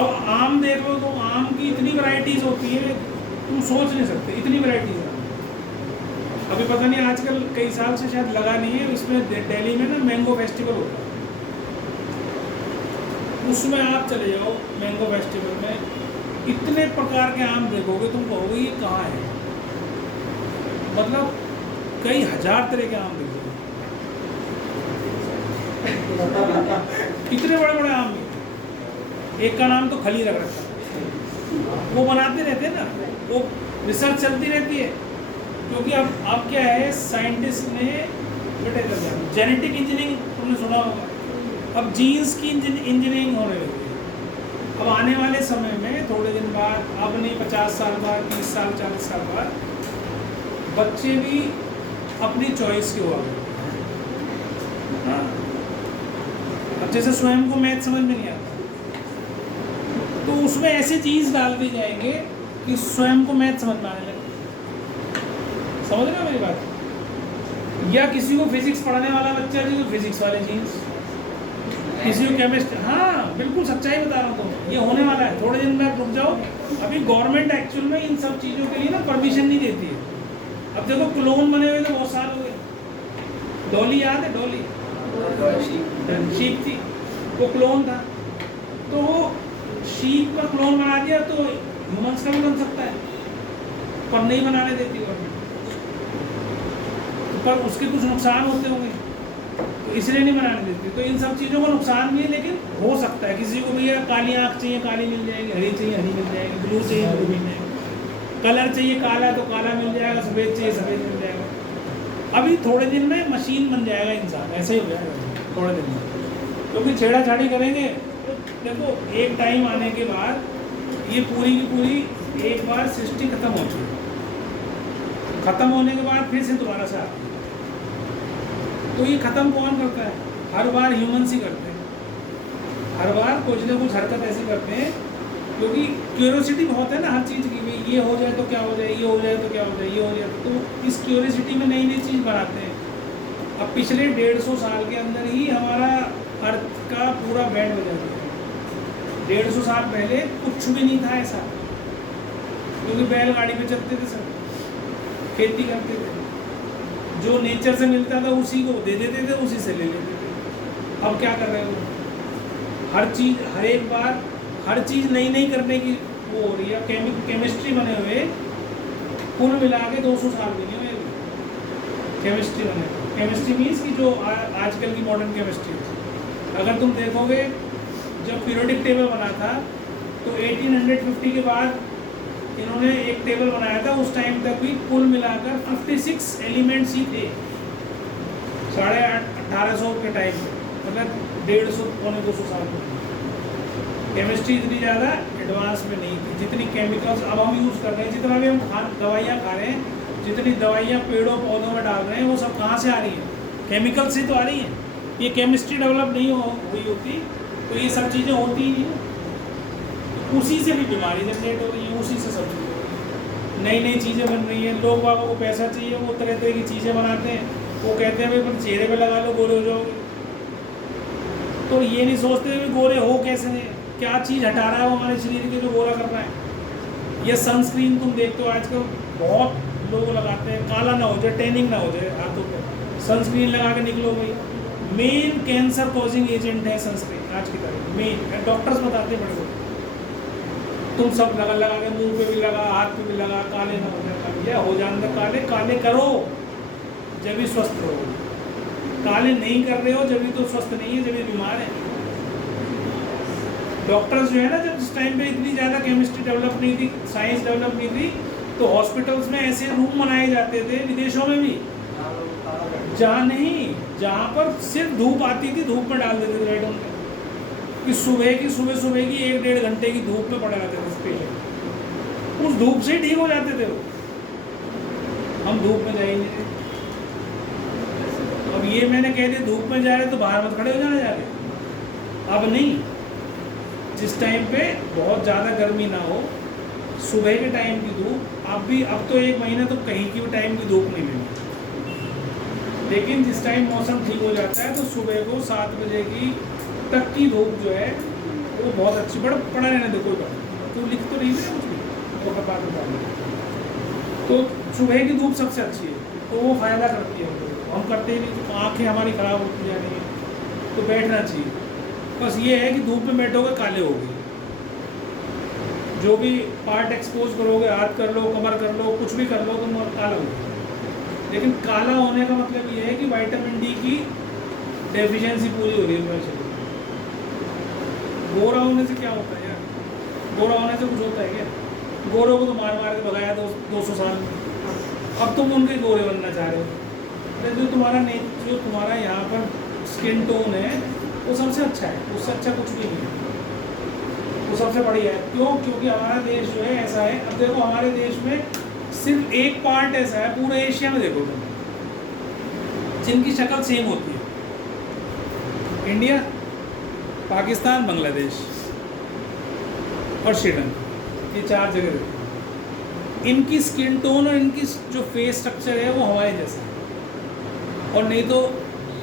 अब आम देख लो, तो आम की इतनी वैरायटीज़ होती है, तुम सोच नहीं सकते, इतनी वैरायटीज़ है। अभी पता नहीं, आजकल कई साल से शायद लगा नहीं है, इसमें दिल्ली में ना मैंगो फेस्टिवल होता है, उसमें आप चले जाओ मैंगो फेस्टिवल में, इतने प्रकार के आम देखोगे, तुम कहोगे ये कहाँ है। मतलब कई हजार तरह के आम देखोगे, इतने बड़े बड़े आम। एक का नाम तो खली रख रखा है, वो बनाते रहते हैं ना, वो रिसर्च चलती रहती है। क्योंकि अब क्या है, साइंटिस्ट ने जेनेटिक इंजीनियरिंग तुमने सुना होगा, अब जीन्स की इंजीनियरिंग होने लगी है। अब आने वाले समय में थोड़े दिन बाद, अब नहीं 50 साल बाद, 30 साल 40 साल बाद, बच्चे भी अपनी चॉइस के हुआ। हाँ, अब जैसे स्वयं को मैथ समझ में नहीं आता, तो उसमें ऐसी चीज़ डाल दी जाएंगे कि स्वयं को मैथ समझ में आने लगे। समझ रहे हो मेरी बात? या किसी को फिजिक्स पढ़ाने वाला बच्चा जी तो फिजिक्स वाले जीन्स, किसी को केमिस्ट्री। हाँ बिल्कुल सच्चाई बता रहा हूँ, तो ये होने वाला है। थोड़े दिन में रुक जाओ, अभी गवर्नमेंट एक्चुअल में इन सब चीज़ों के लिए ना परमिशन नहीं देती है। अब देखो क्लोन बने हुए तो बहुत साल हो गए। डॉली याद है? डॉली शीप थी, वो क्लोन था, तो वो शीप का क्लोन बना दिया, तो ह्यूमंस का भी बन सकता है, पर नहीं बनाने देती गवर्नमेंट। पर उसके कुछ नुकसान होते होंगे, तो इसलिए नहीं बनाने देती। तो इन सब चीज़ों का नुकसान भी है, लेकिन हो सकता है। किसी को भैया काली आँख चाहिए, काली मिल जाएगी, हरी चाहिए, हरी मिल जाएगी, ब्लू चाहिए, ब्लू मिल जाएगी, कलर चाहिए काला तो काला मिल जाएगा, सफ़ेद चाहिए सफ़ेद मिल जाएगा। अभी थोड़े दिन में मशीन बन जाएगा इंसान, ऐसे ही हो जाएगा थोड़े दिन में, क्योंकि छेड़ाछाड़ी करेंगे। देखो एक टाइम आने के बाद ये पूरी की पूरी एक बार सृष्टि खत्म होती है, खत्म होने के बाद फिर से दोबारा से आती है। तो ये खत्म कौन करता है? हर बार ह्यूमंस ही करते हैं, हर बार कुछ ना कुछ हरकत ऐसी करते हैं, क्योंकि क्यूरियोसिटी बहुत है ना हर चीज़ की। भाई ये हो जाए तो क्या हो जाए, ये हो जाए तो क्या हो जाए, ये हो जाए तो इस क्यूरियोसिटी में नई नई चीज़ बनाते हैं। अब पिछले 150 साल के अंदर ही हमारा अर्थ का पूरा बैंड बजा दिया। 150 साल पहले कुछ भी नहीं था ऐसा, क्योंकि बैलगाड़ी पे चलते थे सब, खेती करते थे, जो नेचर से मिलता था उसी को दे देते थे, उसी से ले लेते थे। अब क्या कर रहे हो? हर चीज़, हर एक बार हर चीज़ नई नई करने की वो हो रही है। केमिस्ट्री बने हुए कुल मिला के 200 साल भी नहीं हुए, केमिस्ट्री बने। केमिस्ट्री मीन्स कि जो आजकल की मॉडर्न केमिस्ट्री है। अगर तुम देखोगे जब पीरियोडिक टेबल बना था तो 1850 के बाद इन्होंने एक टेबल बनाया था। उस टाइम तक भी कुल मिलाकर 56 एलिमेंट्स ही थे 1850 के टाइम में, मतलब 150 पौने 200 साल में। केमिस्ट्री इतनी ज़्यादा एडवांस में नहीं थी जितनी केमिकल्स अब हम यूज़ कर रहे हैं। जितना भी हम दवाइयाँ खा रहे हैं, जितनी दवाइयाँ पेड़ों पौधों में डाल रहे हैं, वो सब कहाँ से आ रही हैं? केमिकल से तो आ रही हैं। ये केमिस्ट्री डेवलप नहीं हुई होती तो ये सब चीज़ें होती ही नहीं। उसी से भी बीमारी जनरेट हो रही है, उसी से सब चीज़ें नई नई चीज़ें बन रही हैं। लोग बागों को पैसा चाहिए, वो तरह तरह की चीज़ें बनाते हैं। वो कहते हैं भाई अपन चेहरे पे लगा लो गोरे हो जाओगे, तो ये नहीं सोचते भी गोरे हो कैसे हैं, क्या चीज़ हटा रहा है वो हमारे शरीर के जो गोरा कर रहा है। ये सनस्क्रीन तुम देखते हो आजकल बहुत लोग लगाते हैं, काला ना हो जाए, टैनिंग ना हो जाए हाथों पर, सनस्क्रीन लगा के निकलो भाई। मेन कैंसर कॉजिंग एजेंट है सनस्क्रीन आज की तारीख मेन, डॉक्टर्स बताते हैं बड़े बड़े। तुम सब लगा के मुंह पे भी लगा, हाथ पे भी लगा, काले ना हो जाए, काले या हो जाने काले, काले करो जब भी स्वस्थ रहो। काले नहीं कर रहे हो जब भी तो स्वस्थ नहीं है, जब भी बीमार है। डॉक्टर्स जो है ना, जब जिस टाइम पे इतनी ज़्यादा केमिस्ट्री डेवलप नहीं थी, साइंस डेवलप नहीं थी, तो हॉस्पिटल्स में ऐसे रूम बनाए जाते थे, विदेशों में भी, जहाँ पर सिर्फ धूप आती थी, धूप में डाल देते थे बेडों में कि सुबह की 1-1.5 घंटे की धूप में पड़े रहते थे पेशेंट। उस धूप से ठीक हो जाते थे वो। हम धूप में जा ही नहीं रहे। अब ये मैंने कह दिया धूप में जा रहे तो बाहर मत खड़े हो जाना जाके। अब नहीं, जिस टाइम पे बहुत ज़्यादा गर्मी ना हो, सुबह के टाइम की धूप, अब तो 1 महीना तो कहीं की भी टाइम की धूप नहीं मिली, लेकिन जिस टाइम मौसम ठीक हो जाता है तो सुबह को 7 बजे की तक की धूप जो है वो बहुत अच्छी। पढ़ा रहने दो, कोई बात तो लिख तो नहीं है कुछ भी, वो बात बता दें। तो सुबह की धूप सबसे अच्छी है, तो वो फ़ायदा करती है हमको। हम करते ही नहीं, तो आँखें हमारी ख़राब होती जा रही हैं, तो बैठना चाहिए। बस ये है कि धूप में बैठोगे काले होगे, जो भी पार्ट एक्सपोज करोगे, हाथ कर लो, कमर कर लो, कुछ भी कर लो, तुम काला होगे। लेकिन काला होने का मतलब ये है कि विटामिन डी की डेफिशिएंसी पूरी हो रही है तुम्हारे शरीर में। गोरा होने से क्या होता है यार? गोरा होने से कुछ होता है क्या? गोरों को तो मार मार के भगाया 200 साल में, अब तुम उनके गोरे बनना चाह रहे हो। जो तुम्हारा यहाँ पर स्किन टोन है वो सबसे अच्छा है, उससे अच्छा कुछ भी नहीं है, वो सबसे बढ़िया है। क्यों? क्योंकि हमारा देश जो है ऐसा है। अब देखो हमारे देश में सिर्फ एक पार्ट ऐसा है पूरे एशिया में, देखो तुम, जिनकी शक्ल सेम होती है। इंडिया, पाकिस्तान, बांग्लादेश और श्रीलंका, ये 4 जगह देखो। इनकी स्किन टोन और इनकी जो फेस स्ट्रक्चर है वो हमारे जैसा है। और नहीं तो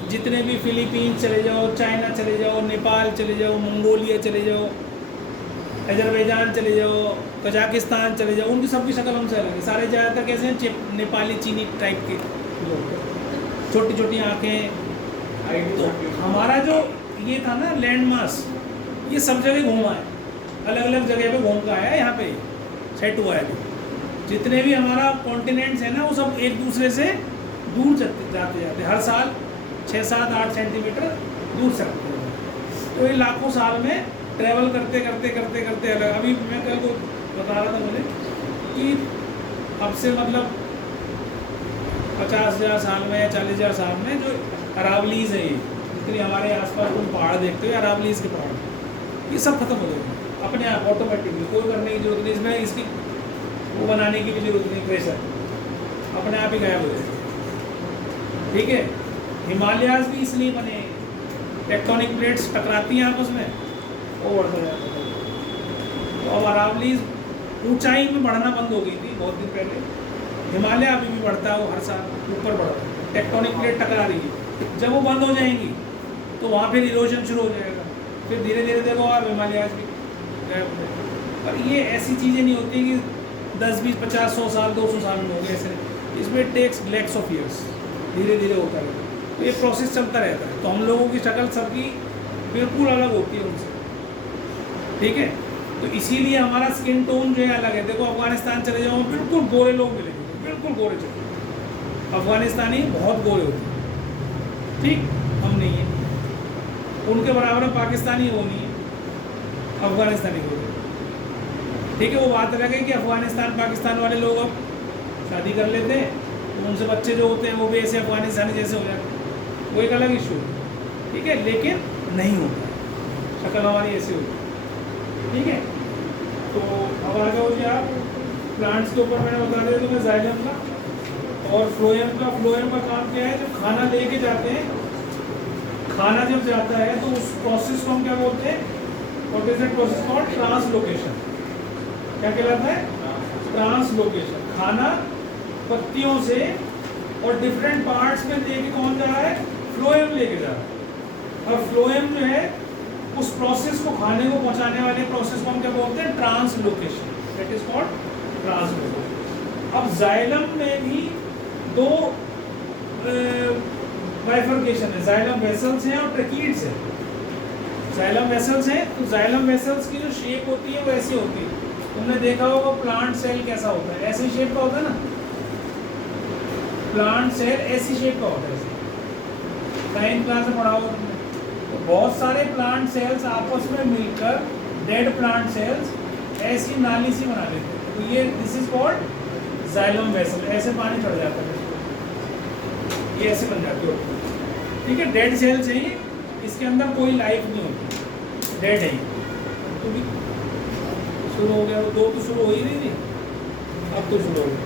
जितने भी फिलीपींस चले जाओ, चाइना चले जाओ, नेपाल चले जाओ, मंगोलिया चले जाओ, अजरबैजान चले जाओ, कजाकिस्तान चले जाओ, उनकी सबकी शक्ल हमसे अलग है। सारे ज़्यादातर कैसे हैं? नेपाली चीनी टाइप के लोग, छोटी छोटी आँखें। तो हमारा जो ये था ना लैंड मास, ये सब जगह घूमा है, अलग अलग जगह पे घूम का आया है, यहाँ पे सेट हुआ है। जितने भी हमारा कॉन्टिनेंट्स है ना, वो सब एक दूसरे से दूर जाते हर साल 6-7-8 सेंटीमीटर दूर सकते हैं। तो ये लाखों साल में ट्रैवल करते अलग। अभी मैं कल को बता रहा था मुझे कि अब से मतलब 50,000 साल में या 40,000 साल में जो अरावलीज है, ये जितनी हमारे आसपास तुम पहाड़ देखते हो, अरावलीज के पहाड़, ये सब खत्म हो जाएंगे अपने आप ऑटोमेटिकली। कोई करने की जरूरत नहीं, इसमें इसकी वो बनाने की भी जरूरत नहीं, प्रेशर अपने आप ही गायब हो जाएगा। ठीक है, हिमालयाज भी इसलिए बने, टेक्टोनिक प्लेट्स टकराती हैं आपस में, वो बढ़ता जाता है। तो अब अरावलीज ऊंचाई में बढ़ना बंद हो गई थी बहुत दिन पहले, हिमालय अभी भी बढ़ता है, वो हर साल ऊपर बढ़ रहा है, टेक्टोनिक प्लेट टकरा रही है। जब वो बंद हो जाएंगी तो वहाँ फिर इरोजन शुरू हो जाएगा, फिर धीरे धीरे देखो आप हिमालयाज भी गायब हो जाएगा। पर ये ऐसी चीज़ें नहीं होती कि 10, 20, 50, 100 साल 200 साल में हो गए, ऐसे इसमें टेक्स लैक्स ऑफ ईयर्स, धीरे धीरे होता रहता है। तो ये प्रोसेस चलता रहता है। तो हम लोगों की शक्ल सबकी बिल्कुल अलग होती है उनसे, ठीक है। तो इसीलिए हमारा स्किन टोन जो है अलग है। देखो अफगानिस्तान चले जाओ, बिल्कुल गोरे लोग मिलेंगे, बिल्कुल गोरे चले, अफगानिस्तानी बहुत गोरे होते हैं, ठीक, हम नहीं है। उनके बराबर में पाकिस्तानी वो नहीं है, अफगानिस्तानी गोरे, ठीक है। वो बात अलग है कि अफगानिस्तान पाकिस्तान वाले लोग अब शादी कर लेते हैं तो उनसे बच्चे जो होते हैं वो भी ऐसे अफगानिस्तानी जैसे हो जाते हैं, वो एक अलग इशू है, ठीक है। लेकिन नहीं होता, शक्ल हमारी ऐसी होती है, ठीक है। तो अब आगे हो गया प्लांट्स के ऊपर मैंने बता दिया तुम्हें जाइलम का और फ्लोएम का। फ्लोएम का काम क्या है, जब खाना लेके जाते हैं, खाना जब जाता है तो उस प्रोसेस को हम क्या बोलते हैं, what is that process called, translocation. क्या कहलाता है, ट्रांसलोकेशन। खाना पत्तियों से और डिफरेंट पार्ट्स में लेके कौन जा रहा है, फ्लोएम लेके जा रहा है। और फ्लोएम जो है उस प्रोसेस को, खाने को पहुंचाने वाले प्रोसेस को हम क्या बोलते हैं, translocation, that is called translocation. अब जाइलम में भी दो बाइफर्केशन है, जाइलम वेसल्स हैं और ट्रकीड्स हैं। जाइलम वेसल्स हैं तो जाइलम वेसल्स की जो शेप होती है वो ऐसी होती है, तुमने देखा होगा प्लांट सेल कैसा होता है, ऐसी शेप का होता है ना, प्लांट सेल ऐसी शेप का होता है, साइंस क्लास में पढ़ा होगा तुमने। तो बहुत सारे प्लांट सेल्स आपस में मिलकर डेड प्लांट सेल्स ऐसी नाली सी बना देते हैं, तो ये this is called xylem vessel. ऐसे पानी चढ़ जाता है, ये ऐसे बन जाती है, ठीक है। डेड सेल्स है ये, इसके अंदर कोई लाइफ नहीं होती, डेड है ये। तो भी शुरू हो गया, वो दो तो शुरू हो ही नहीं थी, अब तो शुरू हो गया।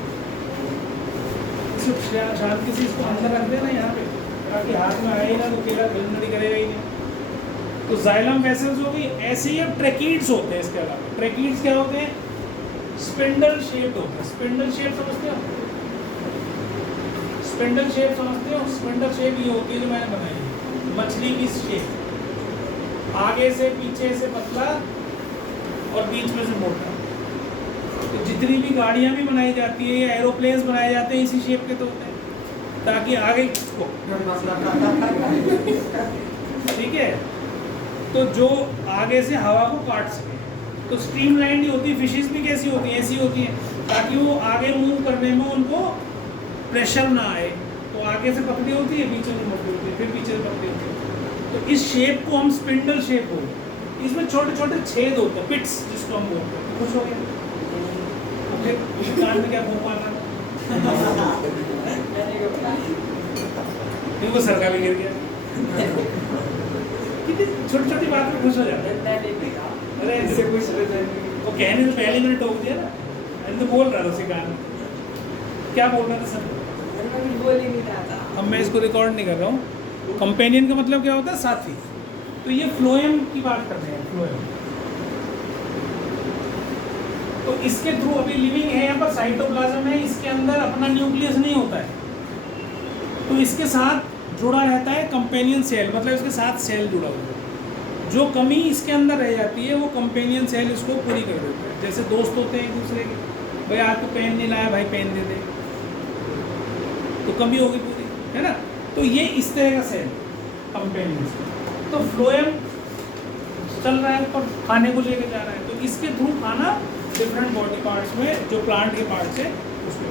शांति से इसको अंदर रख देना यहाँ पे, ताकि हाथ में आए ना तो केला गलती करेगा ही नहीं। तो जाइलम वेसल्स होगी ऐसे ही। अब ट्रैकीड्स होते हैं इसके अलावा। ट्रैकीड्स क्या होते हैं, स्पिंडल शेप होते हैं। स्पिंडल शेप समझते हो, स्पिंडल शेप समझते हो, स्पिंडल शेप ये होती है जो मैंने बनाई है, मछली की शेप, आगे से पीछे से पतला और बीच में से मोटा। तो जितनी भी गाड़ियां भी बनाई जाती है या एरोप्लेन्स बनाए जाते हैं इसी शेप के तो होते हैं, ताकि आगे को, ठीक है, तो जो आगे से हवा को काट सके। तो स्ट्रीमलाइन ही होती है। फिशेस भी कैसी होती हैं, ऐसी होती हैं, ताकि वो आगे मूव करने में उनको प्रेशर ना आए। तो आगे से पतली होती है, पीछे से मोटी होती है, फिर पीछे से पतली होती है। तो इस शेप को हम स्पिंडल शेप बोलते हैं। इसमें छोटे छोटे छेद होते हैं, पिट्स जिसको हम बोलते हैं। खुश हो गए, कान में क्या भोपाल इनको सरका भी गिर गया। छोटी छोटी बात में खुश हो जाते हैं। अरे इससे खुश हो जाए, वो कहने से पहले मैंने टोक दिया ना, मैंने तो बोल रहा था उसी कान में। क्या बोल रहा था सर, बोल ही नहीं रहा था। अब मैं इसको रिकॉर्ड नहीं कर रहा हूँ। कंपेनियन का मतलब क्या होता है, साथी। तो ये फ्लोएम की बात कर रहे हैं, फ्लोएम। तो इसके थ्रू अभी लिविंग है, यहाँ पर साइटोप्लाज्म है, इसके अंदर अपना न्यूक्लियस नहीं होता है, तो इसके साथ जुड़ा रहता है कंपेनियन सेल, मतलब इसके साथ सेल जुड़ा हुआ है। जो कमी इसके अंदर रह जाती है वो कंपेनियन सेल इसको पूरी कर देता है। जैसे दोस्त होते हैं एक दूसरे के, भाई आज तो पेन नहीं लाया, भाई पेन दे दे, तो कमी होगी पूरी, है ना। तो ये इस तरह का सेल कंपेनियन सेल। तो फ्लोएम चल रहा है पर खाने को लेके जा रहा है, तो इसके थ्रू खाना डिफरेंट बॉडी पार्ट्स में, जो प्लांट के पार्ट्स है उसमें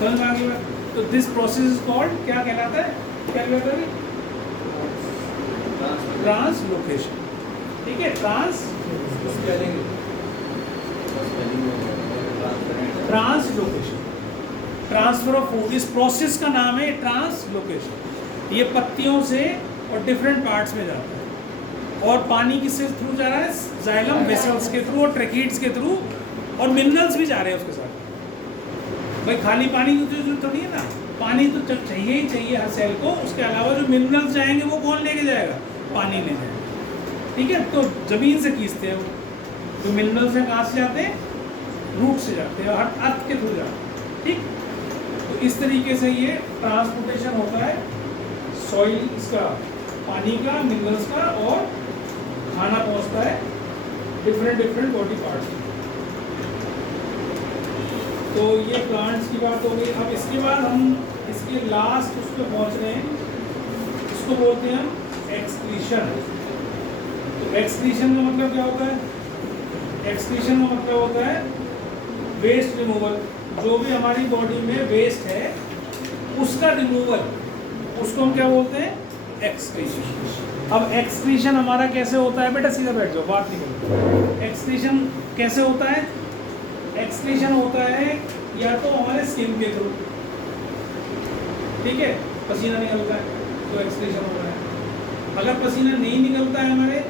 समझ में आ गई बात। तो दिस प्रोसेस इज कॉल्ड, क्या कहलाता है, क्या कहलाता है, ट्रांसलोकेशन, ठीक है। ट्रांसलोकेशन, ट्रांसफर ऑफ फूड, इस प्रोसेस का नाम है ट्रांसलोकेशन। ये पत्तियों से और डिफरेंट पार्ट्स में जाता है। और पानी किसके थ्रू जा रहा है, जाइलम वेसल्स के थ्रू और ट्रैकीड्स के थ्रू, और मिनरल्स भी जा रहे हैं उसके साथ। भाई खाली पानी की जरूरत थोड़ी है ना, पानी तो चाहिए ही चाहिए हर सेल को। उसके अलावा जो मिनरल्स जाएंगे वो कौन लेके जाएगा, पानी ले जाएगा, ठीक है। तो ज़मीन से खींचते हैं वो, जो मिनरल्स हैं कहाँ से जाते हैं, रूट से जाते हैं, और अर्थ के थ्रू जाते हैं, ठीक। तो इस तरीके से ये ट्रांसपोर्टेशन होता है सॉइल, इसका पानी का, मिनरल्स का, और खाना पहुंचता है डिफरेंट बॉडी पार्ट्स। तो ये प्लांट्स की बात हो गई। अब इसके बाद हम इसके लास्ट उस पर पहुँच रहे हैं, इसको बोलते हैं हम एक्सक्रीशन। तो एक्सक्रीशन का मतलब क्या होता है, एक्सक्रीशन का मतलब होता है वेस्ट रिमूवल। जो भी हमारी बॉडी में वेस्ट है उसका रिमूवल, उसको हम क्या बोलते हैं? एक्सक्रीशन। अब एक्सक्रीशन हमारा कैसे होता है? बेटा सीधा बैठ जाओ, बात नहीं करो। एक्सक्रीशन कैसे होता है? एक्सक्रीशन होता है या तो हमारे स्किन के थ्रू, ठीक है, पसीना निकलता है तो एक्सक्रीशन हो रहा है। अगर पसीना नहीं निकलता है, हमारे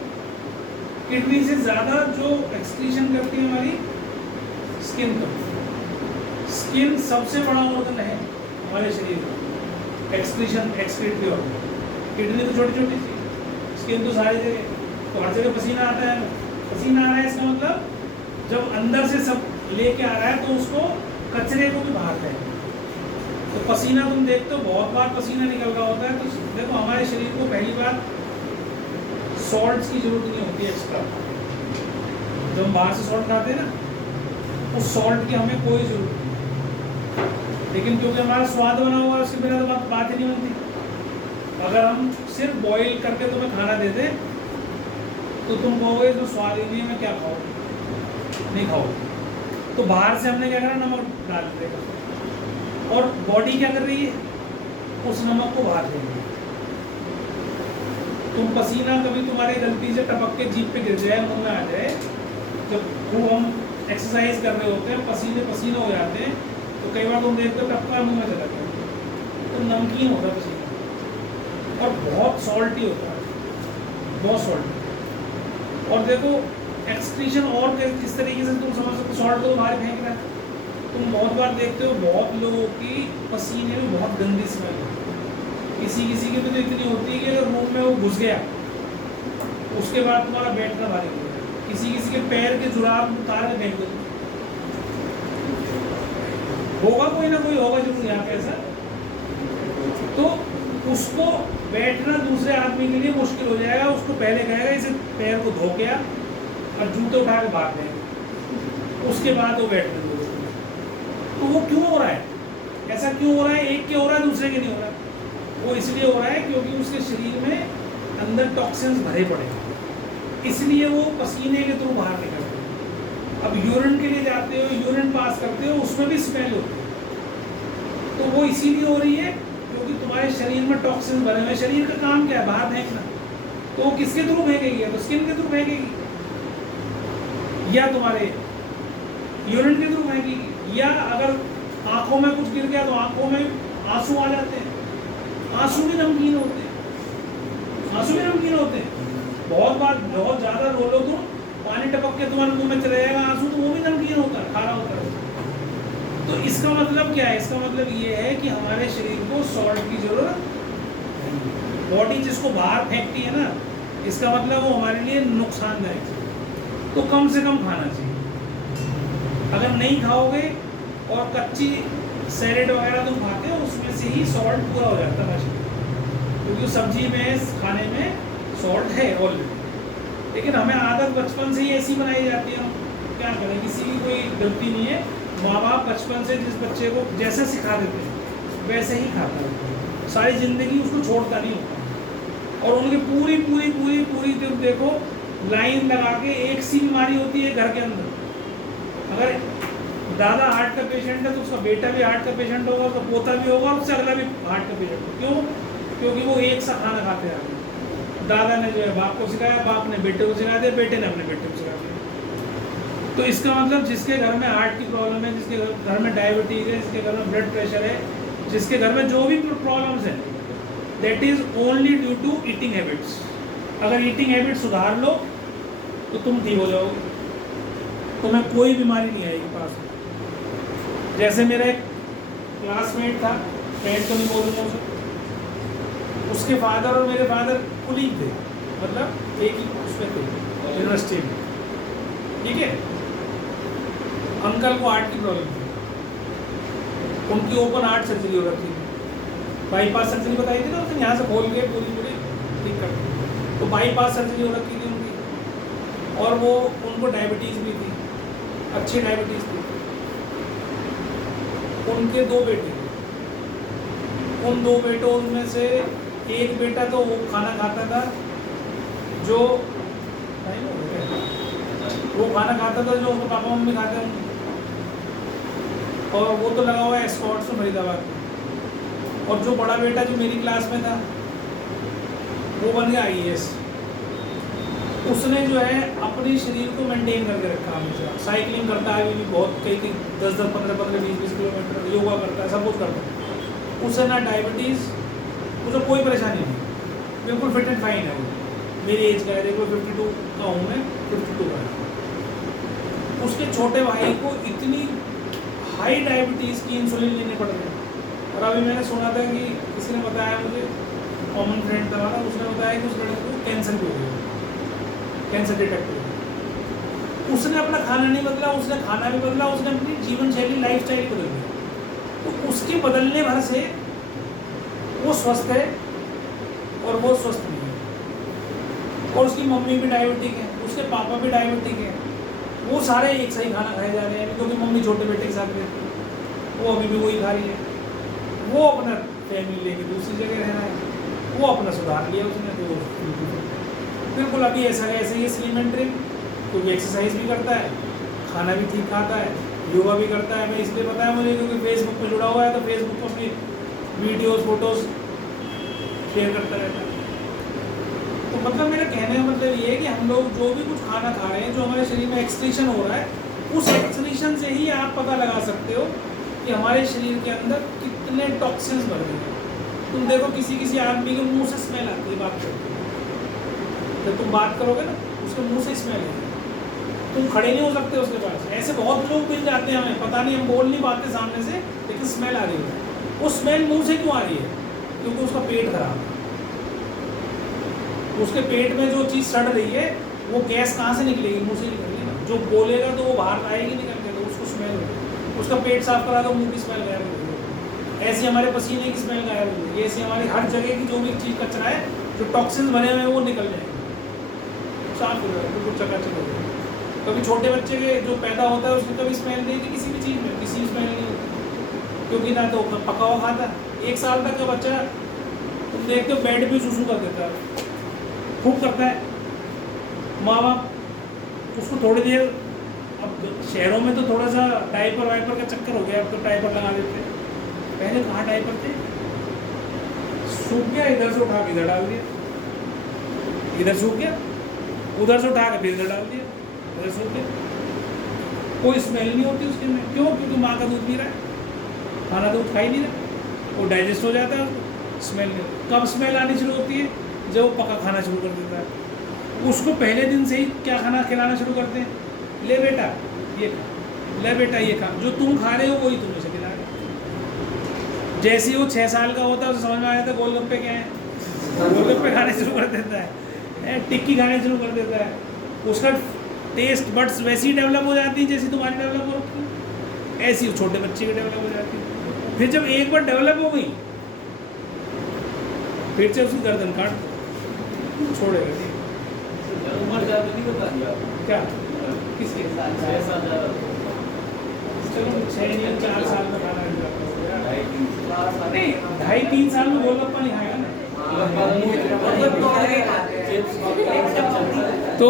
किडनी से ज़्यादा जो एक्सक्रीशन करती है हमारी स्किन करती। स्किन सबसे बड़ा ऑर्गन है हमारे शरीर का, एक्सक्रीशन एक्सक्रीटरी ऑर्गन। किडनी तो छोटी छोटी सी, स्किन तो सारी जगह, तो हर जगह पसीना आता है। पसीना आ रहा है इसका मतलब जब अंदर से सब लेके आ रहा है तो उसको कचरे को भी बाहर फेंक। तो पसीना तुम देखते हो बहुत बार पसीना निकल रहा होता है। तो देखो हमारे शरीर को पहली बार सॉल्ट्स की जरूरत नहीं होती एक्स्ट्रा। जब हम बाहर से सॉल्ट खाते हैं ना, उस सॉल्ट की हमें कोई जरूरत नहीं, लेकिन क्योंकि हमारा स्वाद बना हुआ है उसके बिना तो बात ही नहीं बनती। अगर हम सिर्फ बॉईल करके तुम्हें खाना दे दें तो तुम कहोगे तो स्वाद ही नहीं है, मैं क्या खाऊँ, नहीं खाओगे। तो बाहर से हमने क्या करा, नमक डाल देगा, और बॉडी क्या कर रही है, उस नमक को बाहर दे रही है। तुम पसीना कभी तुम्हारी गलती से टपक के जीभ पे गिर जाए, मुंह में आ जाए, जब वो हम एक्सरसाइज कर रहे होते हैं, पसीने पसीने हो जाते हैं, तो कई बार तुम देखते हो टपका मुंह में चला गया, तो नमकीन होता है पसीना और बहुत सॉल्टी होता है, बहुत सॉल्टी। और देखो एक्सक्रीशन और किस तरीके से तुम समझ सकते, सॉल्ट को बाहर फेंक रहा है। तुम बहुत बार देखते हो बहुत लोगों की पसीने में बहुत गंदी स्मेल है। किसी किसी की तो इतनी होती है कि अगर रूम में वो घुस गया उसके बाद तुम्हारा बैठना भारी हो गया। किसी किसी के पैर के जुराब उतार के फेंक दो, होगा कोई ना कोई होगा जरूर यहाँ पे ऐसा, तो उसको बैठना दूसरे आदमी के लिए मुश्किल हो जाएगा। उसको पहले कहेगा इसे पैर को धो के आ और जूते उठा के बाहर देंगे, उसके बाद वो बैठने दो। तो वो क्यों हो रहा है, ऐसा क्यों हो रहा है? एक के हो रहा है दूसरे के नहीं हो रहा है। वो इसलिए हो रहा है क्योंकि उसके शरीर में अंदर टॉक्सिन्स भरे पड़े हैं, इसलिए वो पसीने के थ्रू बाहर निकलते हैं। अब यूरिन के लिए जाते हो, यूरिन पास करते हो, उसमें भी स्मेल होती है। तो वो इसीलिए हो रही है क्योंकि तुम्हारे शरीर में टॉक्सिन्स भरे हुए हैं। शरीर का काम क्या है? बाहर फेंकना। तो वो किसके थ्रू फेंकेगी? तो स्किन के थ्रू फेंकेगी, या तुम्हारे यूरिन के थ्रू फेंकेगी, या अगर आंखों में कुछ गिर गया तो आंखों में आंसू आ जाते हैं। आंसू भी नमकीन होते हैं, आंसू भी नमकीन होते हैं। बहुत बार बहुत ज़्यादा रो लो तुम, पानी टपक के तुम्हारे मुंह में चले जाएगा आंसू, तो वो भी नमकीन होता है, खारा होता है। तो इसका मतलब क्या है? इसका मतलब ये है कि हमारे शरीर को सॉल्ट की जरूरत, बॉडी जिसको बाहर फेंकती है ना, इसका मतलब वो हमारे लिए नुकसानदायक है। तो कम से कम खाना चाहिए। अगर नहीं खाओगे और कच्ची सैलेड वगैरह तुम खाते हो, उसमें से ही सॉल्ट पूरा हो जाता है क्योंकि सब्जी में, खाने में सॉल्ट है ऑलरेडी। लेकिन हमें आदत बचपन से ही ऐसी बनाई जाती है, हम क्या करें, किसी की कोई गलती नहीं है। माँ बाप बचपन से जिस बच्चे को जैसे सिखा देते हैं वैसे ही खाता है, सारी ज़िंदगी उसको छोड़ता नहीं होता। और उनकी पूरी पूरी पूरी पूरी तुम देखो लाइन लगा के एक सी बीमारी होती है घर के अंदर। अगर दादा हार्ट का पेशेंट है तो उसका बेटा भी हार्ट का पेशेंट होगा, उसका पोता भी होगा, उससे अगला भी हार्ट का पेशेंट होगा। क्यों? क्योंकि वो एक सा खाना खाते हैं। दादा ने जो है बाप को सिखाया, बाप ने बेटे को सिखा दिया, बेटे ने अपने बेटे को सिखा दिया। तो इसका मतलब जिसके घर में हार्ट की प्रॉब्लम है, जिसके घर में डायबिटीज़ है, जिसके घर में ब्लड प्रेशर है, जिसके घर में जो भी प्रॉब्लम्स हैं, that is only due to eating habits. अगर ईटिंग हैबिट सुधार लो तो तुम ठीक हो जाओगे, तुम्हें कोई बीमारी नहीं आएगी पास में। जैसे मेरा एक क्लासमेट था, फ्रेंड तो नहीं बोलूँगा उसे, उसके फादर और मेरे फादर कुलीग थे, मतलब एक ही उसमें थे यूनिवर्सिटी में, ठीक है। अंकल को हार्ट की प्रॉब्लम थी, उनकी ओपन हार्ट सर्जरी हो रखी थी। बाईपास सर्जरी बताई थी ना उसने, यहाँ से खोल के पूरी पूरी ठीक कर दी। तो बाईपास सर्जरी हो रखी थी उनकी, और वो उनको डायबिटीज़ भी थी, अच्छी डायबिटीज़ थी। उनके 2 बेटे थे, उन 2 बेटों में से एक बेटा तो वो खाना खाता था जो वो खाना खाता था जो उसके पापा मम्मी खाते हैं, और वो तो लगा हुआ है स्कॉट्स में फरीदाबाद में। और जो बड़ा बेटा जो मेरी क्लास में था वो बन गया IAS। उसने जो है अपने शरीर को मेंटेन करके रखा हमेशा। साइकिलिंग करता है अभी भी बहुत, कई 10-10, 15-15, 20-20 किलोमीटर, योगा करता है, सब कुछ करता है। उसे ना डायबिटीज़, उसे कोई परेशानी नहीं, बिल्कुल फिट एंड फाइन है वो। मेरी एज का है, देखो 52 का हूँ मैं, 52 का है। उसके छोटे भाई को इतनी हाई डायबिटीज़ की इंसुलिन लेने पड़ रही है। और अभी मैंने सुना था कि किसी ने बताया मुझे, कॉमन फ्रेंड था हमारा, उसने बताया कि उस लड़के को कैंसर भी हो गया, कैंसर डिटेक्ट हो गया। उसने अपना खाना नहीं बदला, उसने खाना भी बदला, उसने अपनी जीवन शैली, लाइफ स्टाइल बदल दी। तो उसके बदलने भर से वो स्वस्थ है और वो स्वस्थ नहीं है। और उसकी मम्मी भी डायबिटिक है, उसके पापा भी डायबिटिक है। वो सारे एक सही खाना खाए जा रहे हैं, क्योंकि मम्मी छोटे बेटे के साथ रहती है, वो अभी भी वही खा रही है। वो अपना फैमिली लेके दूसरी जगह रह रहा है, वो अपना सुधार लिया उसने, तो बिल्कुल अभी ऐसा है, ऐसे ही स्लिम एंड ट्रिम, क्योंकि एक्सरसाइज भी करता है, खाना भी ठीक खाता है, योगा भी करता है। मैं इसलिए बताया मुझे क्योंकि फेसबुक पे जुड़ा हुआ है, तो फेसबुक पर अपनी वीडियोस फोटोज शेयर करता रहता है। तो मतलब मेरा कहने का मतलब ये है कि हम लोग जो भी कुछ खाना खा रहे हैं, जो हमारे शरीर में एक्सक्रीशन हो रहा है, उस एक्सक्रीशन से ही आप पता लगा सकते हो कि हमारे शरीर के अंदर कितने टॉक्सिन्स भर गए हैं। तुम देखो किसी आदमी के मुंह से स्मेल आती है बात करते, जब तुम बात करोगे ना उसके मुंह से स्मेल है, तुम खड़े नहीं हो सकते उसके पास। ऐसे बहुत लोग मिल जाते हैं हमें, पता नहीं हम बोल नहीं पाते सामने से, लेकिन स्मेल आ रही है। वो स्मेल मुंह से क्यों आ रही है? क्योंकि उसका पेट खराब है। उसके पेट में जो चीज़ सड़ रही है वो गैस कहाँ से निकलेगी? मुंह से निकलेगी ना। जो बोलेगा तो वो बाहर आएगी निकल के, तो उसको स्मेल होगी। उसका पेट साफ करा तो मुंह की स्मेल गायब हो जाएगी। ऐसे हमारे पसीने की स्मेल गायब हो जाएगी। ऐसे हमारी हर जगह की जो भी चीज़ कचरा है, जो टॉक्सिन्स भरे हुए हैं, वो निकल जाएंगे, साफ हो जाएगा, बिल्कुल चकाचक हो जाएगा। कभी छोटे बच्चे के जो पैदा होता है उसकी कभी स्मेल नहीं थी किसी भी चीज़ में, किसी भी स्मेल नहीं होती, क्योंकि ना तो पका हुआ खाता। 1 साल तक का बच्चा तुम देखते हो बेड पे सुसु कर देता है, खूब करता है। माँ बाप उसको थोड़ी देर, अब शहरों में तो थोड़ा सा डायपर वाइपर का चक्कर हो गया, अब तो डायपर लगा देते हैं। पहले कहाँ डायपर थे? सूख गया, इधर से उठा के इधर डाल दिया, इधर सूख गया, उधर से उठा के फिर इधर डाल दिया, उधर सूख गया। कोई स्मेल नहीं होती उसके में। क्यों? क्योंकि माँ का दूध पी रहा है, खाना दूध खा ही नहीं रहा, वो डाइजेस्ट हो जाता है, स्मेल नहीं होती। कब स्मेल आनी शुरू होती है? जब वो पका खाना शुरू कर देता है। उसको पहले दिन से ही क्या खाना खिलाना शुरू करते हैं? ले बेटा ये खा, ले बेटा ये खा, जो तुम खा रहे हो वही तुम उसे खिला रहे हो। जैसे ही वो 6 साल का होता है उसे समझ में आ जाता है गोलगप्पे क्या है, गोलगप्पे खाने शुरू कर देता है, टिक्की खाने शुरू कर देता है। उसका टेस्ट बड्स वैसी ही डेवलप हो जाती है जैसी तुम्हारी डेवलप हो रखी है, ऐसी छोटे बच्चे की डेवलप हो जाती है। फिर जब एक बार डेवलप हो गई, फिर से उसकी गर्दन काट छोड़ेगा नहीं। उम्र ज़्यादा नहीं बता दिया क्या? किसके? 6 साल ज़्यादा। चलो 6 या 4 साल में खाना नहीं, 2.5-3 2.5-3 साल में गोलगप्पा नहीं खाएगा ना। तो